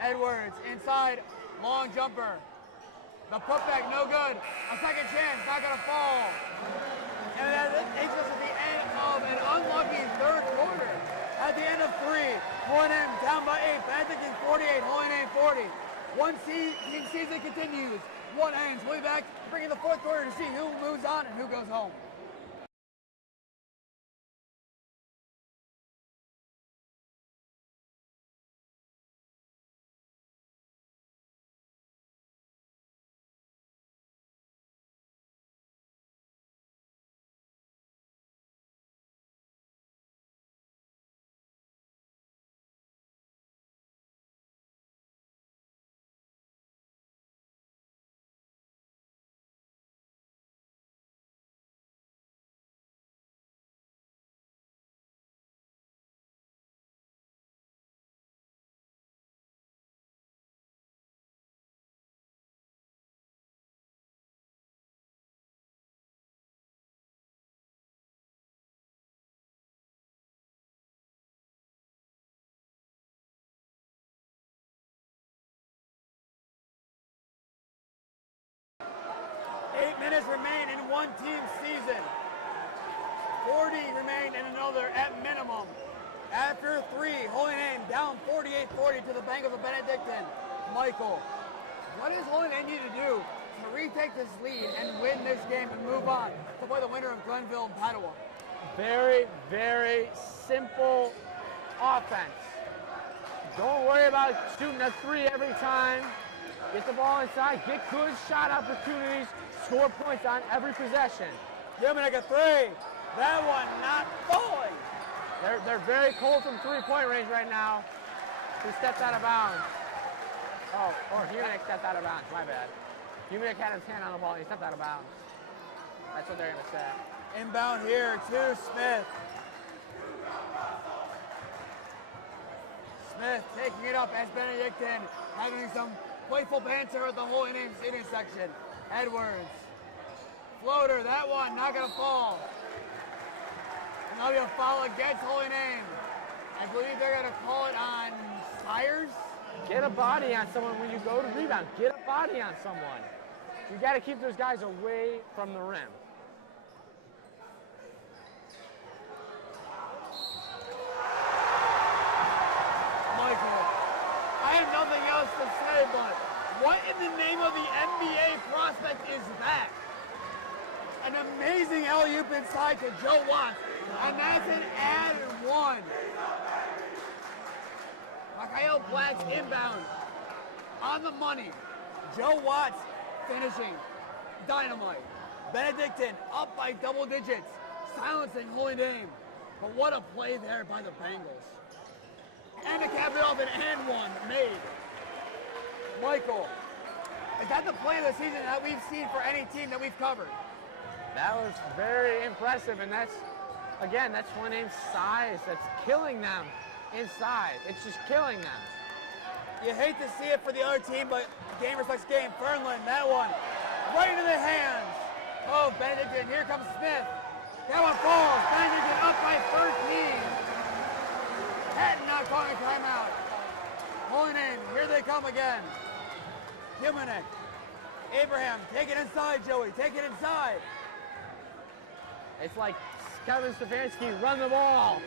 Edwards, inside, long jumper. The putback, no good. A second chance, not gonna fall. And that takes us to the end of an unlucky third quarter. At the end of 3, Holy Name down by 8. Benedictine 48, Holy Name 40. One season continues. One ends. We'll be back bringing the fourth quarter to see who moves on and who goes home. Minutes remain in one team's season. 40 remain in another at minimum. After 3, Holy Name down 48-40 to the Bengals of Benedictine. Michael, what does Holy Name need to do to retake this lead and win this game and move on to play the winner of Glenville and Padua? Very, very simple offense. Don't worry about shooting a 3 every time. Get the ball inside, get good shot opportunities, score points on every possession. Humanek a 3. That one not falling. They're very cold from three-point range right now. He stepped out of bounds. Oh, or Humanek stepped out of bounds. My bad. Humanek had his hand on the ball. And he stepped out of bounds. That's what they're going to say. Inbound here to Smith. Smith taking it up as Benedictine having some playful banter at the Holy Name's intersection. Edwards. Floater, that one not going to fall. And that'll be a foul against Holy Name. I believe they're going to call it on Spires. Get a body on someone when you go to rebound. Get a body on someone. You got to keep those guys away from the rim. Michael, I have nothing else to say, but what in the name of the NBA prospect is that? An amazing alley-oop inside to Joe Watts, and that's an and one. Mikhail Black's inbound on the money. Joe Watts finishing dynamite. Benedictine up by double digits, silencing Holy Name. But what a play there by the Bengals. And to cap it off, an and one made. Michael, is that the play of the season that we've seen for any team that we've covered? That was very impressive, and that's Holy Name's size that's killing them inside. It's just killing them. You hate to see it for the other team, but game reflects game. Fernland, that one, right into the hands of Benedictine. Here comes Smith. That one falls. Benedictine up by 13. Hatton not calling a timeout. Holy Name, here they come again. Humanek. Abraham, take it inside, Joey. Take it inside. It's like Kevin Stefanski, run the ball.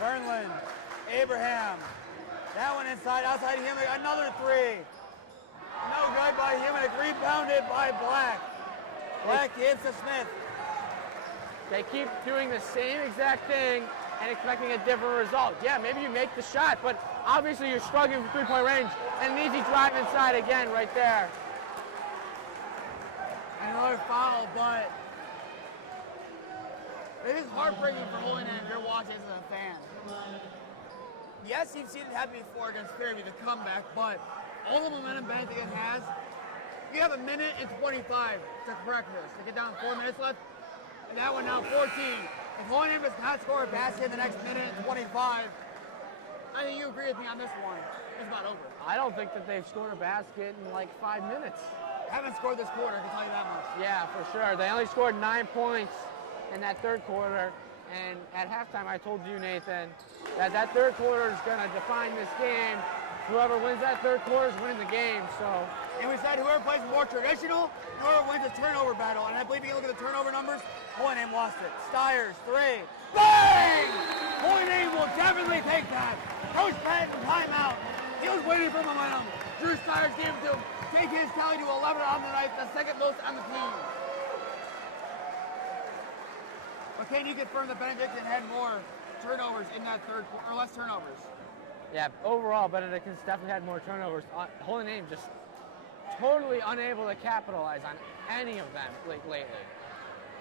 Fernland, Abraham. That one inside, outside Humanek. Another three. No good by Humanek. Rebounded by Black. Black gives to Smith. They keep doing the same exact thing and expecting a different result. Yeah, maybe you make the shot, but obviously you're struggling from three-point range. And an easy drive inside again right there. Another foul, but it is heartbreaking for Holy Name if you're watching as a fan. Yes, you've seen it happen before against Fairview, the comeback, but all the momentum Benedictine has, you have a minute and 25 to correct this. To get down 4 minutes left, and that one now 14. If Holy Name does not score a basket in the next minute and 25, I think you agree with me on this one. It's about over. I don't think that they've scored a basket in like 5 minutes. Haven't scored this quarter, I can tell you that much. Yeah, for sure. They only scored 9 points in that third quarter. And at halftime, I told you, Nathan, that third quarter is going to define this game. Whoever wins that third quarter is winning the game. So, and we said whoever plays more traditional, whoever wins a turnover battle. And I believe you can look at the turnover numbers. Holy Name lost it. Stiers, three. Bang! Holy Name will definitely take that. Coach Patton, timeout. He was waiting for momentum. Drew Stiers gave him to take his tally to 11 on the night, the second most on the team. But can you confirm that Benedictine had more turnovers in that third quarter, or less turnovers? Yeah, overall, Benedictine's definitely had more turnovers. Holy Name just totally unable to capitalize on any of them lately.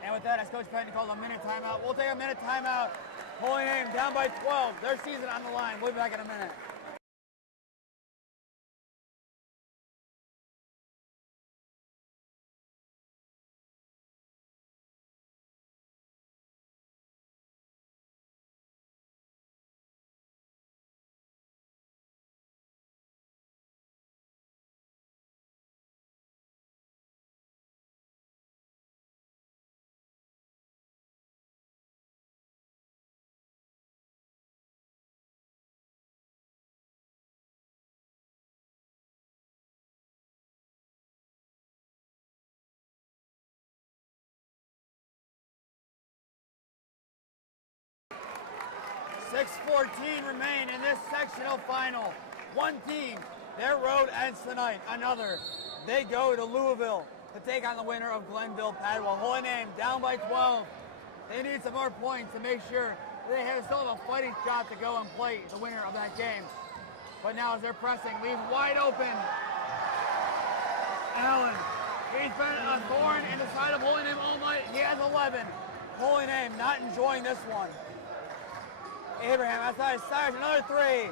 And with that, as Coach Patton called a minute timeout, we'll take a minute timeout. Holy Name down by 12. Their season on the line. We'll be back in a minute. .6:14 remain in this sectional final. One team, their road ends tonight. Another, they go to Louisville to take on the winner of Glenville-Padua. Holy Name down by 12. They need some more points to make sure they still have a fighting shot to go and play the winner of that game. But now as they're pressing, leave wide open. Allen, he's been a thorn in the side of Holy Name all night. He has 11. Holy name, not enjoying this one. Abraham outside Stires, another three.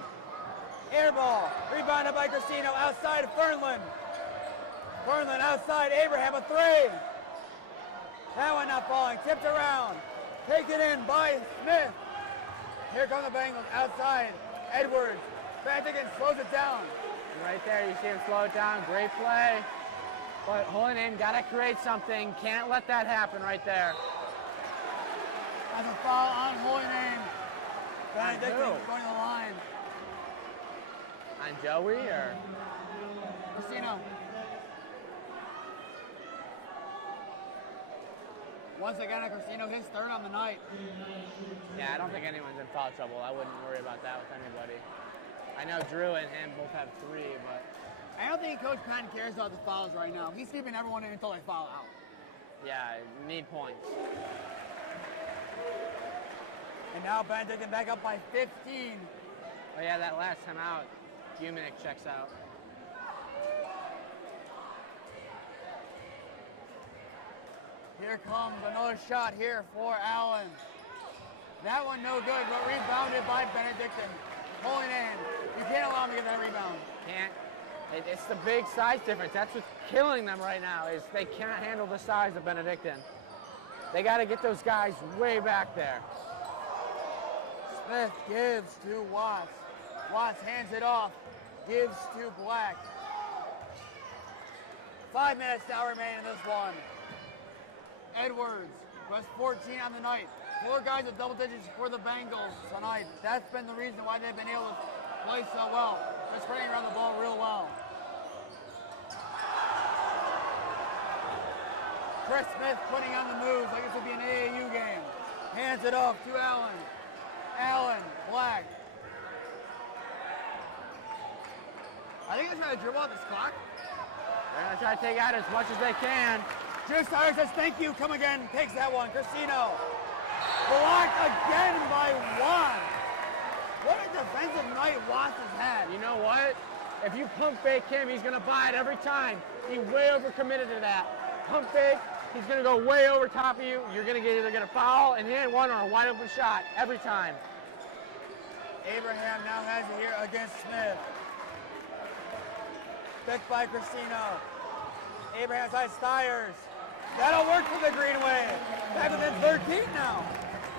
Air ball, rebounded by Christino outside Fernland. Fernland outside Abraham, a three. That one not falling, tipped around. Taken in by Smith. Here come the Bengals outside. Edwards. Benedictine slows it down. Right there, you see him slow it down. Great play. But Holy Name got to create something. Can't let that happen right there. That's a foul on Holy Name. Benedictine going to the line. On Joey or? Christino. Once again, Christino, his third on the night. Yeah, I don't think anyone's in foul trouble. I wouldn't worry about that with anybody. I know Drew and him both have three, but... I don't think Coach Patton cares about the fouls right now. He's keeping everyone in until they foul out. Yeah, need points. And now Benedictine back up by 15. Oh yeah, that last time out, Gumanik checks out. Here comes another shot here for Allen. That one no good, but rebounded by Benedictine. Pulling in. You can't allow him to get that rebound. Can't. It's the big size difference. That's what's killing them right now is they can't handle the size of Benedictine. They got to get those guys way back there. Smith gives to Watts. Watts hands it off. Gives to Black. 5 minutes now remain in this one. Edwards was 14 on the night. 4 guys with double digits for the Bengals tonight. That's been the reason why they've been able to play so well. They're spreading around the ball real well. Chris Smith putting on the moves like this would be an AAU game. Hands it off to Allen. Allen, Black. I think they're trying to dribble out this clock. They're going to try to take out as much as they can. Drew Stires says, thank you, come again, takes that one. Christino, blocked again by Watts. What a defensive night Watts has had. You know what? If you pump fake him, he's going to buy it every time. He way overcommitted to that. Pump fake, he's going to go way over top of you. You're going to either get a foul and hit one or a wide open shot every time. Abraham now has it here against Smith. Picked by Christino. Abraham side Stires. That'll work for the Greenway. Back within 13 now.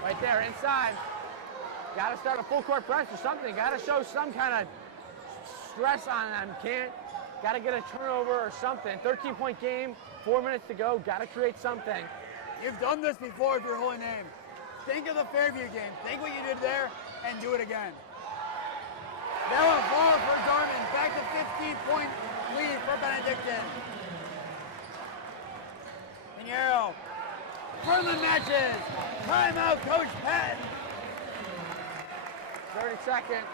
Right there, inside. Got to start a full court press or something. Got to show some kind of stress on them. Got to get a turnover or something. 13-point game, 4 minutes to go. Got to create something. You've done this before with your Holy Name. Think of the Fairview game. Think what you did there and do it again. That one far for Garmin. Back to 15-point lead for Benedictine. Pinheiro from the matches. Timeout, Coach Patton. 30 seconds.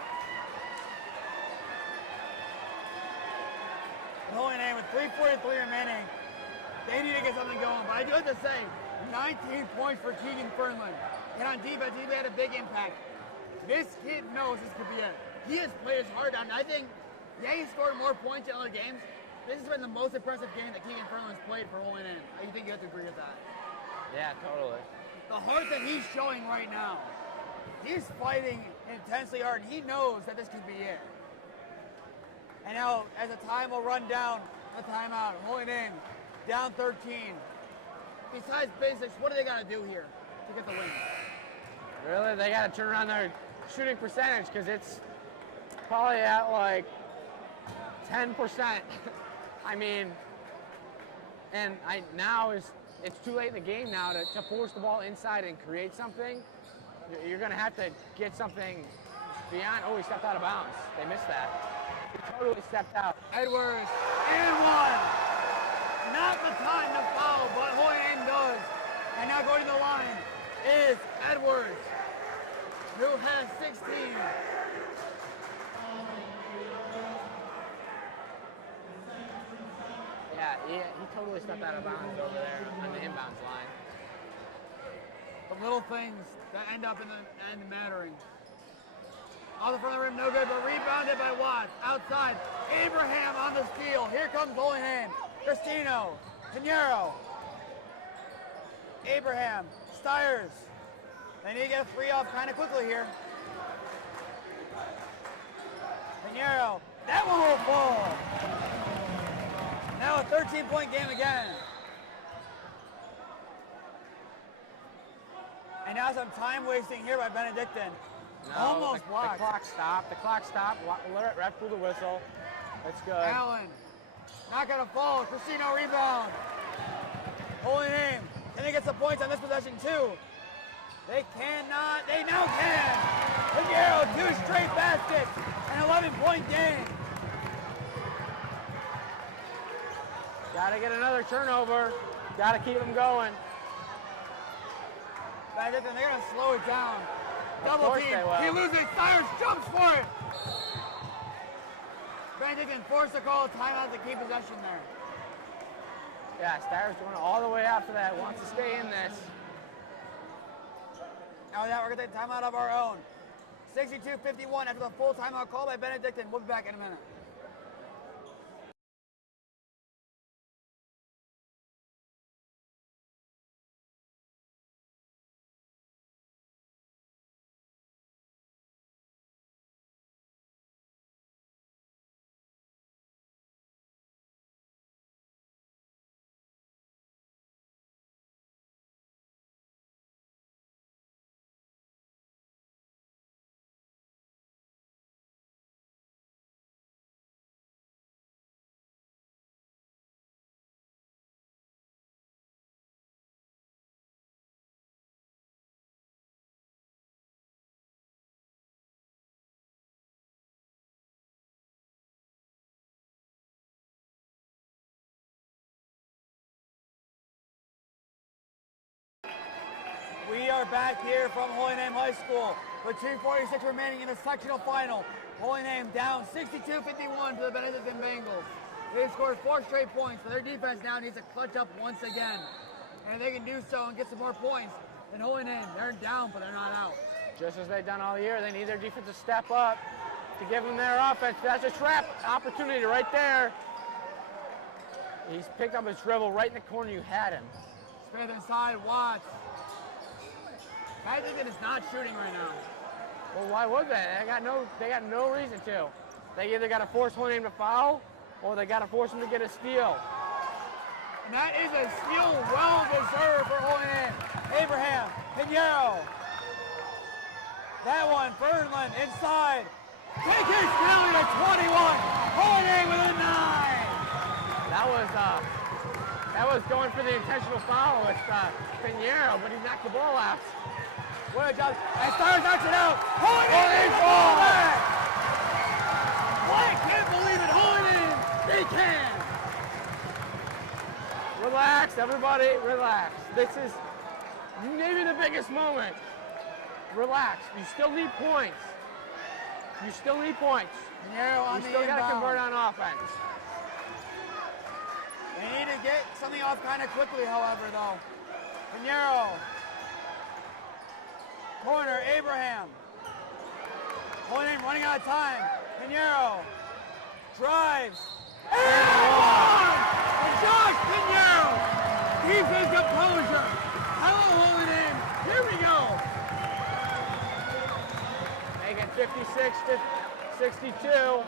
Holy Name with 3:43 remaining. They need to get something going. But I do have to say, 19 points for Keegan Fernland. And on defense, he had a big impact. This kid knows this could be it. He has played his heart out. And I think, yeah, he scored more points in other games. This has been the most impressive game that Keegan Fernland's played for Holy Name. I think you have to agree with that. Yeah, totally. The heart that he's showing right now, he's fighting intensely hard. He knows that this could be it. And now, as the time will run down, the timeout, Holy Name down 13. Besides basics, what do they got to do here to get the win? Really, they got to turn around their shooting percentage because it's probably at like 10%. I mean, and it's too late in the game now to force the ball inside and create something. You're going to have to get something beyond. Oh, he stepped out of bounds. They missed that. He totally stepped out. Edwards, and one. Not the time to foul, but Holy Name does. And now going to the line is Edwards, who has 16. Yeah, he totally stepped out of bounds over there on the inbounds line. The little things that end up in the end mattering. Off the front of the rim, no good, but rebounded by Watts. Outside, Abraham on the steal. Here comes Holy Name. Christino, Pinheiro. Abraham Stires. They need to get a 3 off kind of quickly here. Pinheiro, that one will fall. Now a 13-point game again. And now some time wasting here by Benedictine. No, Almost blocked. The clock stopped. The clock stopped. Let ref blew the whistle. That's good. Allen, not gonna fall. Casino rebound. Holy name. Can they get some points on this possession too? They cannot. They now can. Pinheiro, 2 straight baskets. An 11-point game. Gotta get another turnover. Gotta keep them going. Benedictine, they're gonna slow it down. Of Double course team. they will. He loses. Stires jumps for it. Benedictine forced to call a timeout to keep possession there. Yeah, Stires going all the way after that. Wants to stay in this. Now that we're gonna take a timeout of our own. 62-51 after the full timeout call by Benedictine. We'll be back in a minute. We are back here from Holy Name High School with 2:46 remaining in the sectional final. Holy Name down 62-51 to the Benedictine Bengals. They've scored 4 straight points, but their defense now needs to clutch up once again. And if they can do so and get some more points, then Holy Name, they're down, but they're not out. Just as they've done all year, they need their defense to step up to give them their offense. That's a trap opportunity right there. He's picked up his dribble right in the corner you had him. Smith inside, Watts. Benedictine is not shooting right now. Well, why would they? They got no reason to. They either got to force Holy Name to foul, or they got to force him to get a steal. And that is a steal well deserved for Holy Name. Abraham, Pinheiro. That one, Ferdinand inside. Take his penalty to 21. Holy Name with a 9. That was going for the intentional foul with Pinheiro, but he knocked the ball out. What a job. And Stires knocks it out. Holy Name ball back. I can't believe it. Holy Name, they can. Relax, everybody, relax. This is maybe the biggest moment. Relax. You still need points. You still need points. Pinheiro on you the still got to inbound. convert on offense. They need to get something off kind of quickly, however, though. Pinheiro. Corner, Abraham. Holy Name running out of time. Pinheiro. Drives. And Josh Pinheiro keeps his composure. Hello, Holy Name. Here we go. Make it 56-62.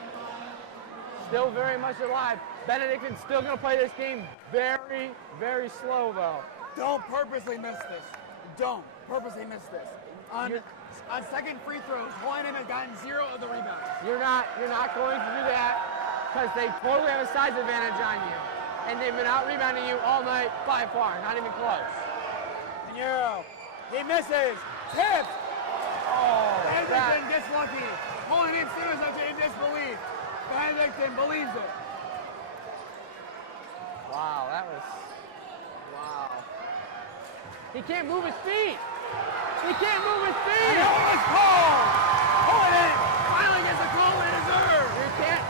Still very much alive. Benedictine's still going to play this game very, very slow, though. Don't purposely miss this. Don't purposely miss this. On second free throws, Holy Name has gotten 0 of the rebounds. You're not going to do that because they totally have a size advantage on you. And they've been out-rebounding you all night by far, not even close. Pinheiro, he misses, tipped. Oh, Benedictine gets lucky. Holy Name stares at you in disbelief. Benedictine believes it. Wow, wow. He can't move his feet. He can't move his feet. And it was called. Holy Name finally gets a call they deserve. You can't,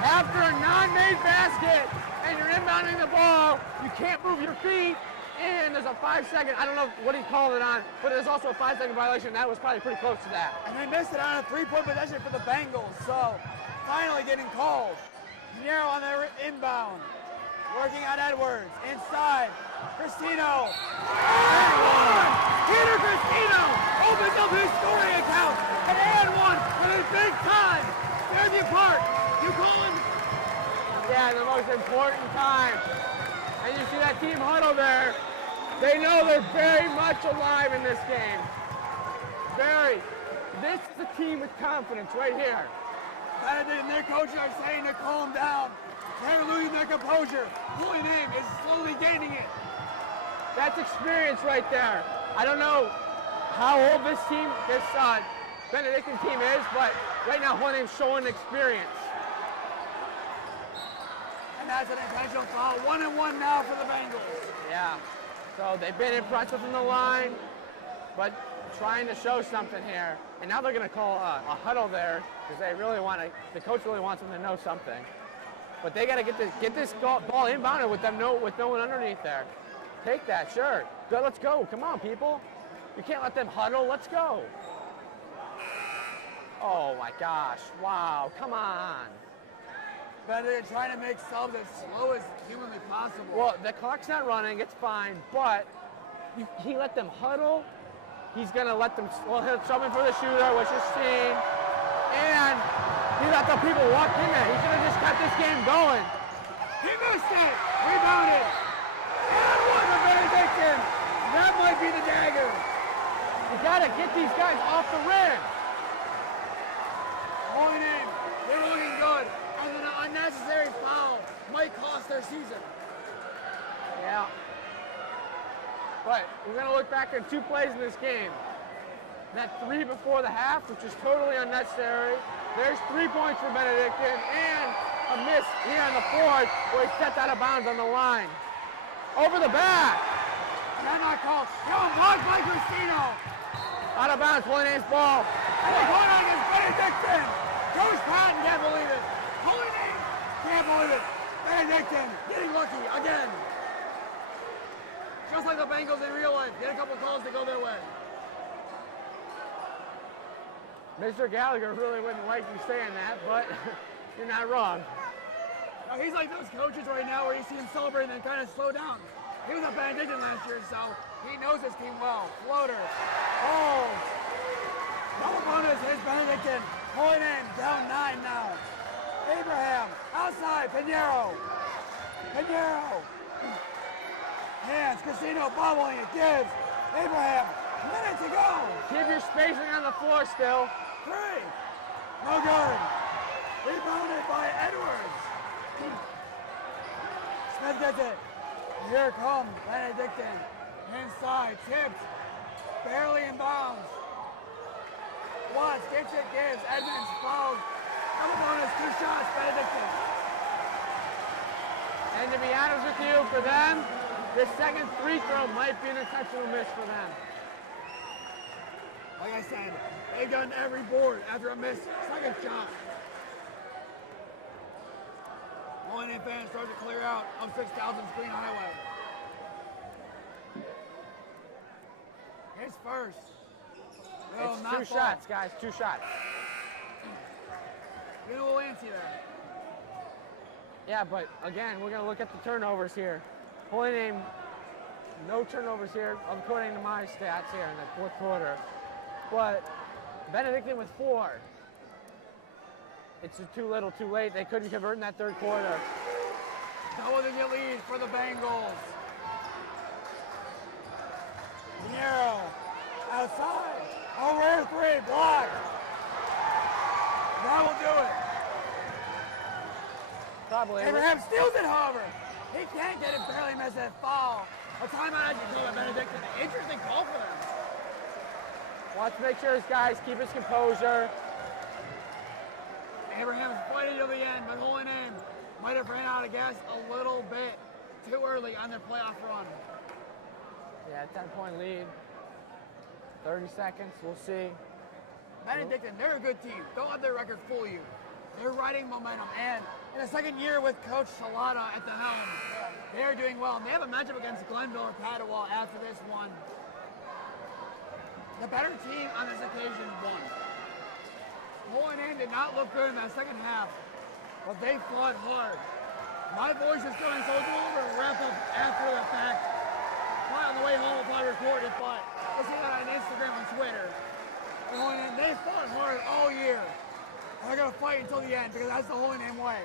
after a non-made basket and you're inbounding the ball, you can't move your feet. And there's a 5-second, I don't know what he called it on, but there's also a 5-second violation. That was probably pretty close to that. And they missed it on a 3-point possession for the Bengals. So finally getting called. Pinheiro on the inbound. Working on Edwards. Inside. Cristino. And one. Peter Cristino opens up his scoring account. And one for the big time. Fairview Park. You call him? Yeah, the most important time. And you see that team huddle there. They know they're very much alive in this game. Very. This is the team with confidence right here. Benedict and their coaches are saying to calm down. They're losing their composure. Holy Name is slowly gaining it. That's experience right there. I don't know how old this team, this Benedictine team is, but right now Holy Name's showing experience. And that's an intentional foul. 1-1 now for the Bengals. Yeah. So they've been impressive from the line, but trying to show something here. And now they're going to call a huddle there because they really want to. The coach really wants them to know something. But they got to get this ball inbounded with no one underneath there. Take that, sure. Good, let's go. Come on, people. You can't let them huddle. Let's go. Oh my gosh! Wow! Come on. But they're trying to make subs as slow as humanly possible. Well, the clock's not running. It's fine, but he let them huddle. He's going to let them, well, he'll shove in for the shooter, which is seen. And he let the people walk in there. He should have just kept this game going. He missed it. Rebounded. And one for Benedictine. That might be the dagger. You got to get these guys off the rim. Holy Name. They were looking good. And an unnecessary foul might cost their season. Yeah. But we're going to look back at 2 plays in this game. That 3 before the half, which is totally unnecessary. There's 3 points for Benedictine and a miss here on the 4th where he stepped out of bounds on the line. Over the back. That not called. No, blocked by Cristino. Out of bounds, Holy Name's ball. And they're going on against Benedictine. Coach Patton can't believe it. Holy Name can't believe it. Benedictine getting lucky again. Just like the Bengals in real life, get a couple calls to go their way. Mr. Gallagher really wouldn't like you saying that, but you're not wrong. Now, he's like those coaches right now where you see him celebrating and kind of slow down. He was a Benedictine last year, so he knows his team well. Floater. Oh. Double bonus is Benedictine. Holy Name down 9 now. Abraham outside. Pinheiro. Hands, Cristino bobbling, it gives. Abraham, minute to go. Keep your spacing on the floor still. 3. No good. Rebounded by Edwards. Smith gets it. Here comes Benedictine. Inside, tipped. Barely in bounds. Watts gets it, gives. Edmonds fouled. Double bonus, 2 shots, Benedictine. And to be honest with you, for them, the second free throw might be an intentional miss for them. Like I said, they've done every board after a missed second shot. Holy Name fans start to clear out of 6,000 Screen Highway. His first. No, It's not 2 full. shots, guys, 2 shots. Get a little antsy there. Yeah, but again, we're going to look at the turnovers here. Holy Name, no turnovers here, according to my stats here in the 4th quarter. But Benedictine with 4. It's too little, too late. They couldn't convert in that 3rd quarter. Double-digit lead for the Bengals. Pinheiro outside. A rare 3, blocked. That will do it. Probably. Abraham steals it, however. He can't get it, barely missed that foul. A timeout actually called by Benedictine. Interesting call for them. Wants to make sure his guys keep his composure. Abraham's fighting to the end, but Holy Name might have ran out of gas a little bit too early on their playoff run. Yeah, 10-point lead. 30 seconds, we'll see. Benedictine, they're a good team. Don't let their record fool you. They're riding momentum, and in the second year with Coach Salata at the helm, they are doing well. And they have a matchup against Glenville or Padua after this one. The better team on this occasion won. Holy Name did not look good in that second half, but they fought hard. My voice is going, so we'll go over and wrap up after the fact fought on the way home if I record it, but you'll see that on Instagram and Twitter. And they fought hard all year. And they're going to fight until the end because that's the Holy Name way.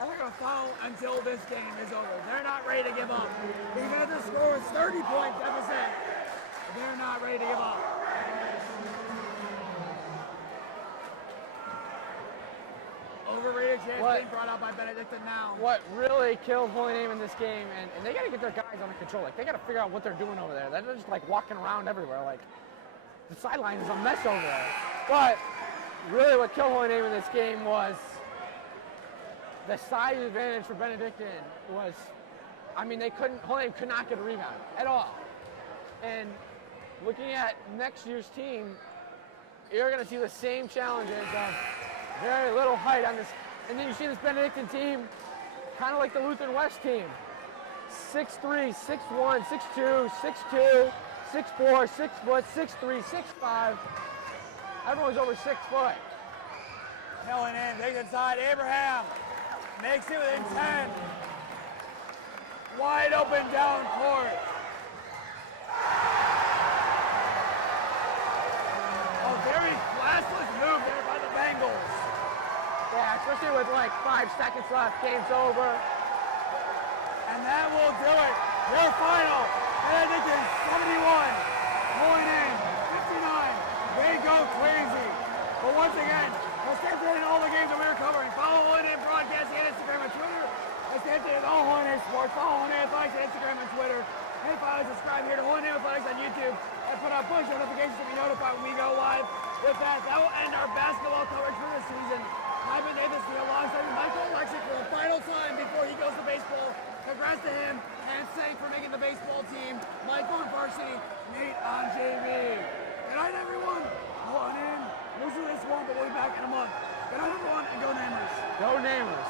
And they're going to follow until this game is over. They're not ready to give up. Even if the score is 30 points deficit, they're not ready to give up. Overrated chance being brought out by Benedictine now. What really killed Holy Name in this game, and they got to get their guys under control. Like, they got to figure out what they're doing over there. They're just like walking around everywhere. Like, the sideline is a mess over there. But really what killed Holy Name in this game was the size advantage for Benedictine was, I mean, Holy Name could not get a rebound at all. And looking at next year's team, you're going to see the same challenges of very little height on this. And then you see this Benedictine team, kind of like the Lutheran West team. 6'3", 6'1", 6'2", 6'2", 6'4", 6 foot, 6'3", 6'5". Everyone's over 6 foot. Milling in, takes inside. Abraham makes it within 10. Wide open down court. A very classless move there by the Bengals. Yeah, especially with like 5 seconds left, game's over. And that will do it. Your final, Benedictine 71, Holy Name 59. They go crazy. But once again, let's stay tuned in all the games that we're covering. Follow Holy Name Broadcasting on Instagram and Twitter. Let's stay tuned in all Holy Name Sports. Follow Holy Name Athletics on Instagram and Twitter. And follow and subscribe here to Holy Name Athletics on YouTube. And put out push notifications to be notified when we go live. With that will end our basketball coverage for this season. I've been Nathan Smee alongside Michael Oleksik for the final time before he goes to baseball. Congrats to him and Sank for making the baseball team. Michael on varsity, Nate on JV. Good night, everyone. Hold on in. Lose this one, but we'll be back in a month. Good night, everyone, and go Namers. Go Namers.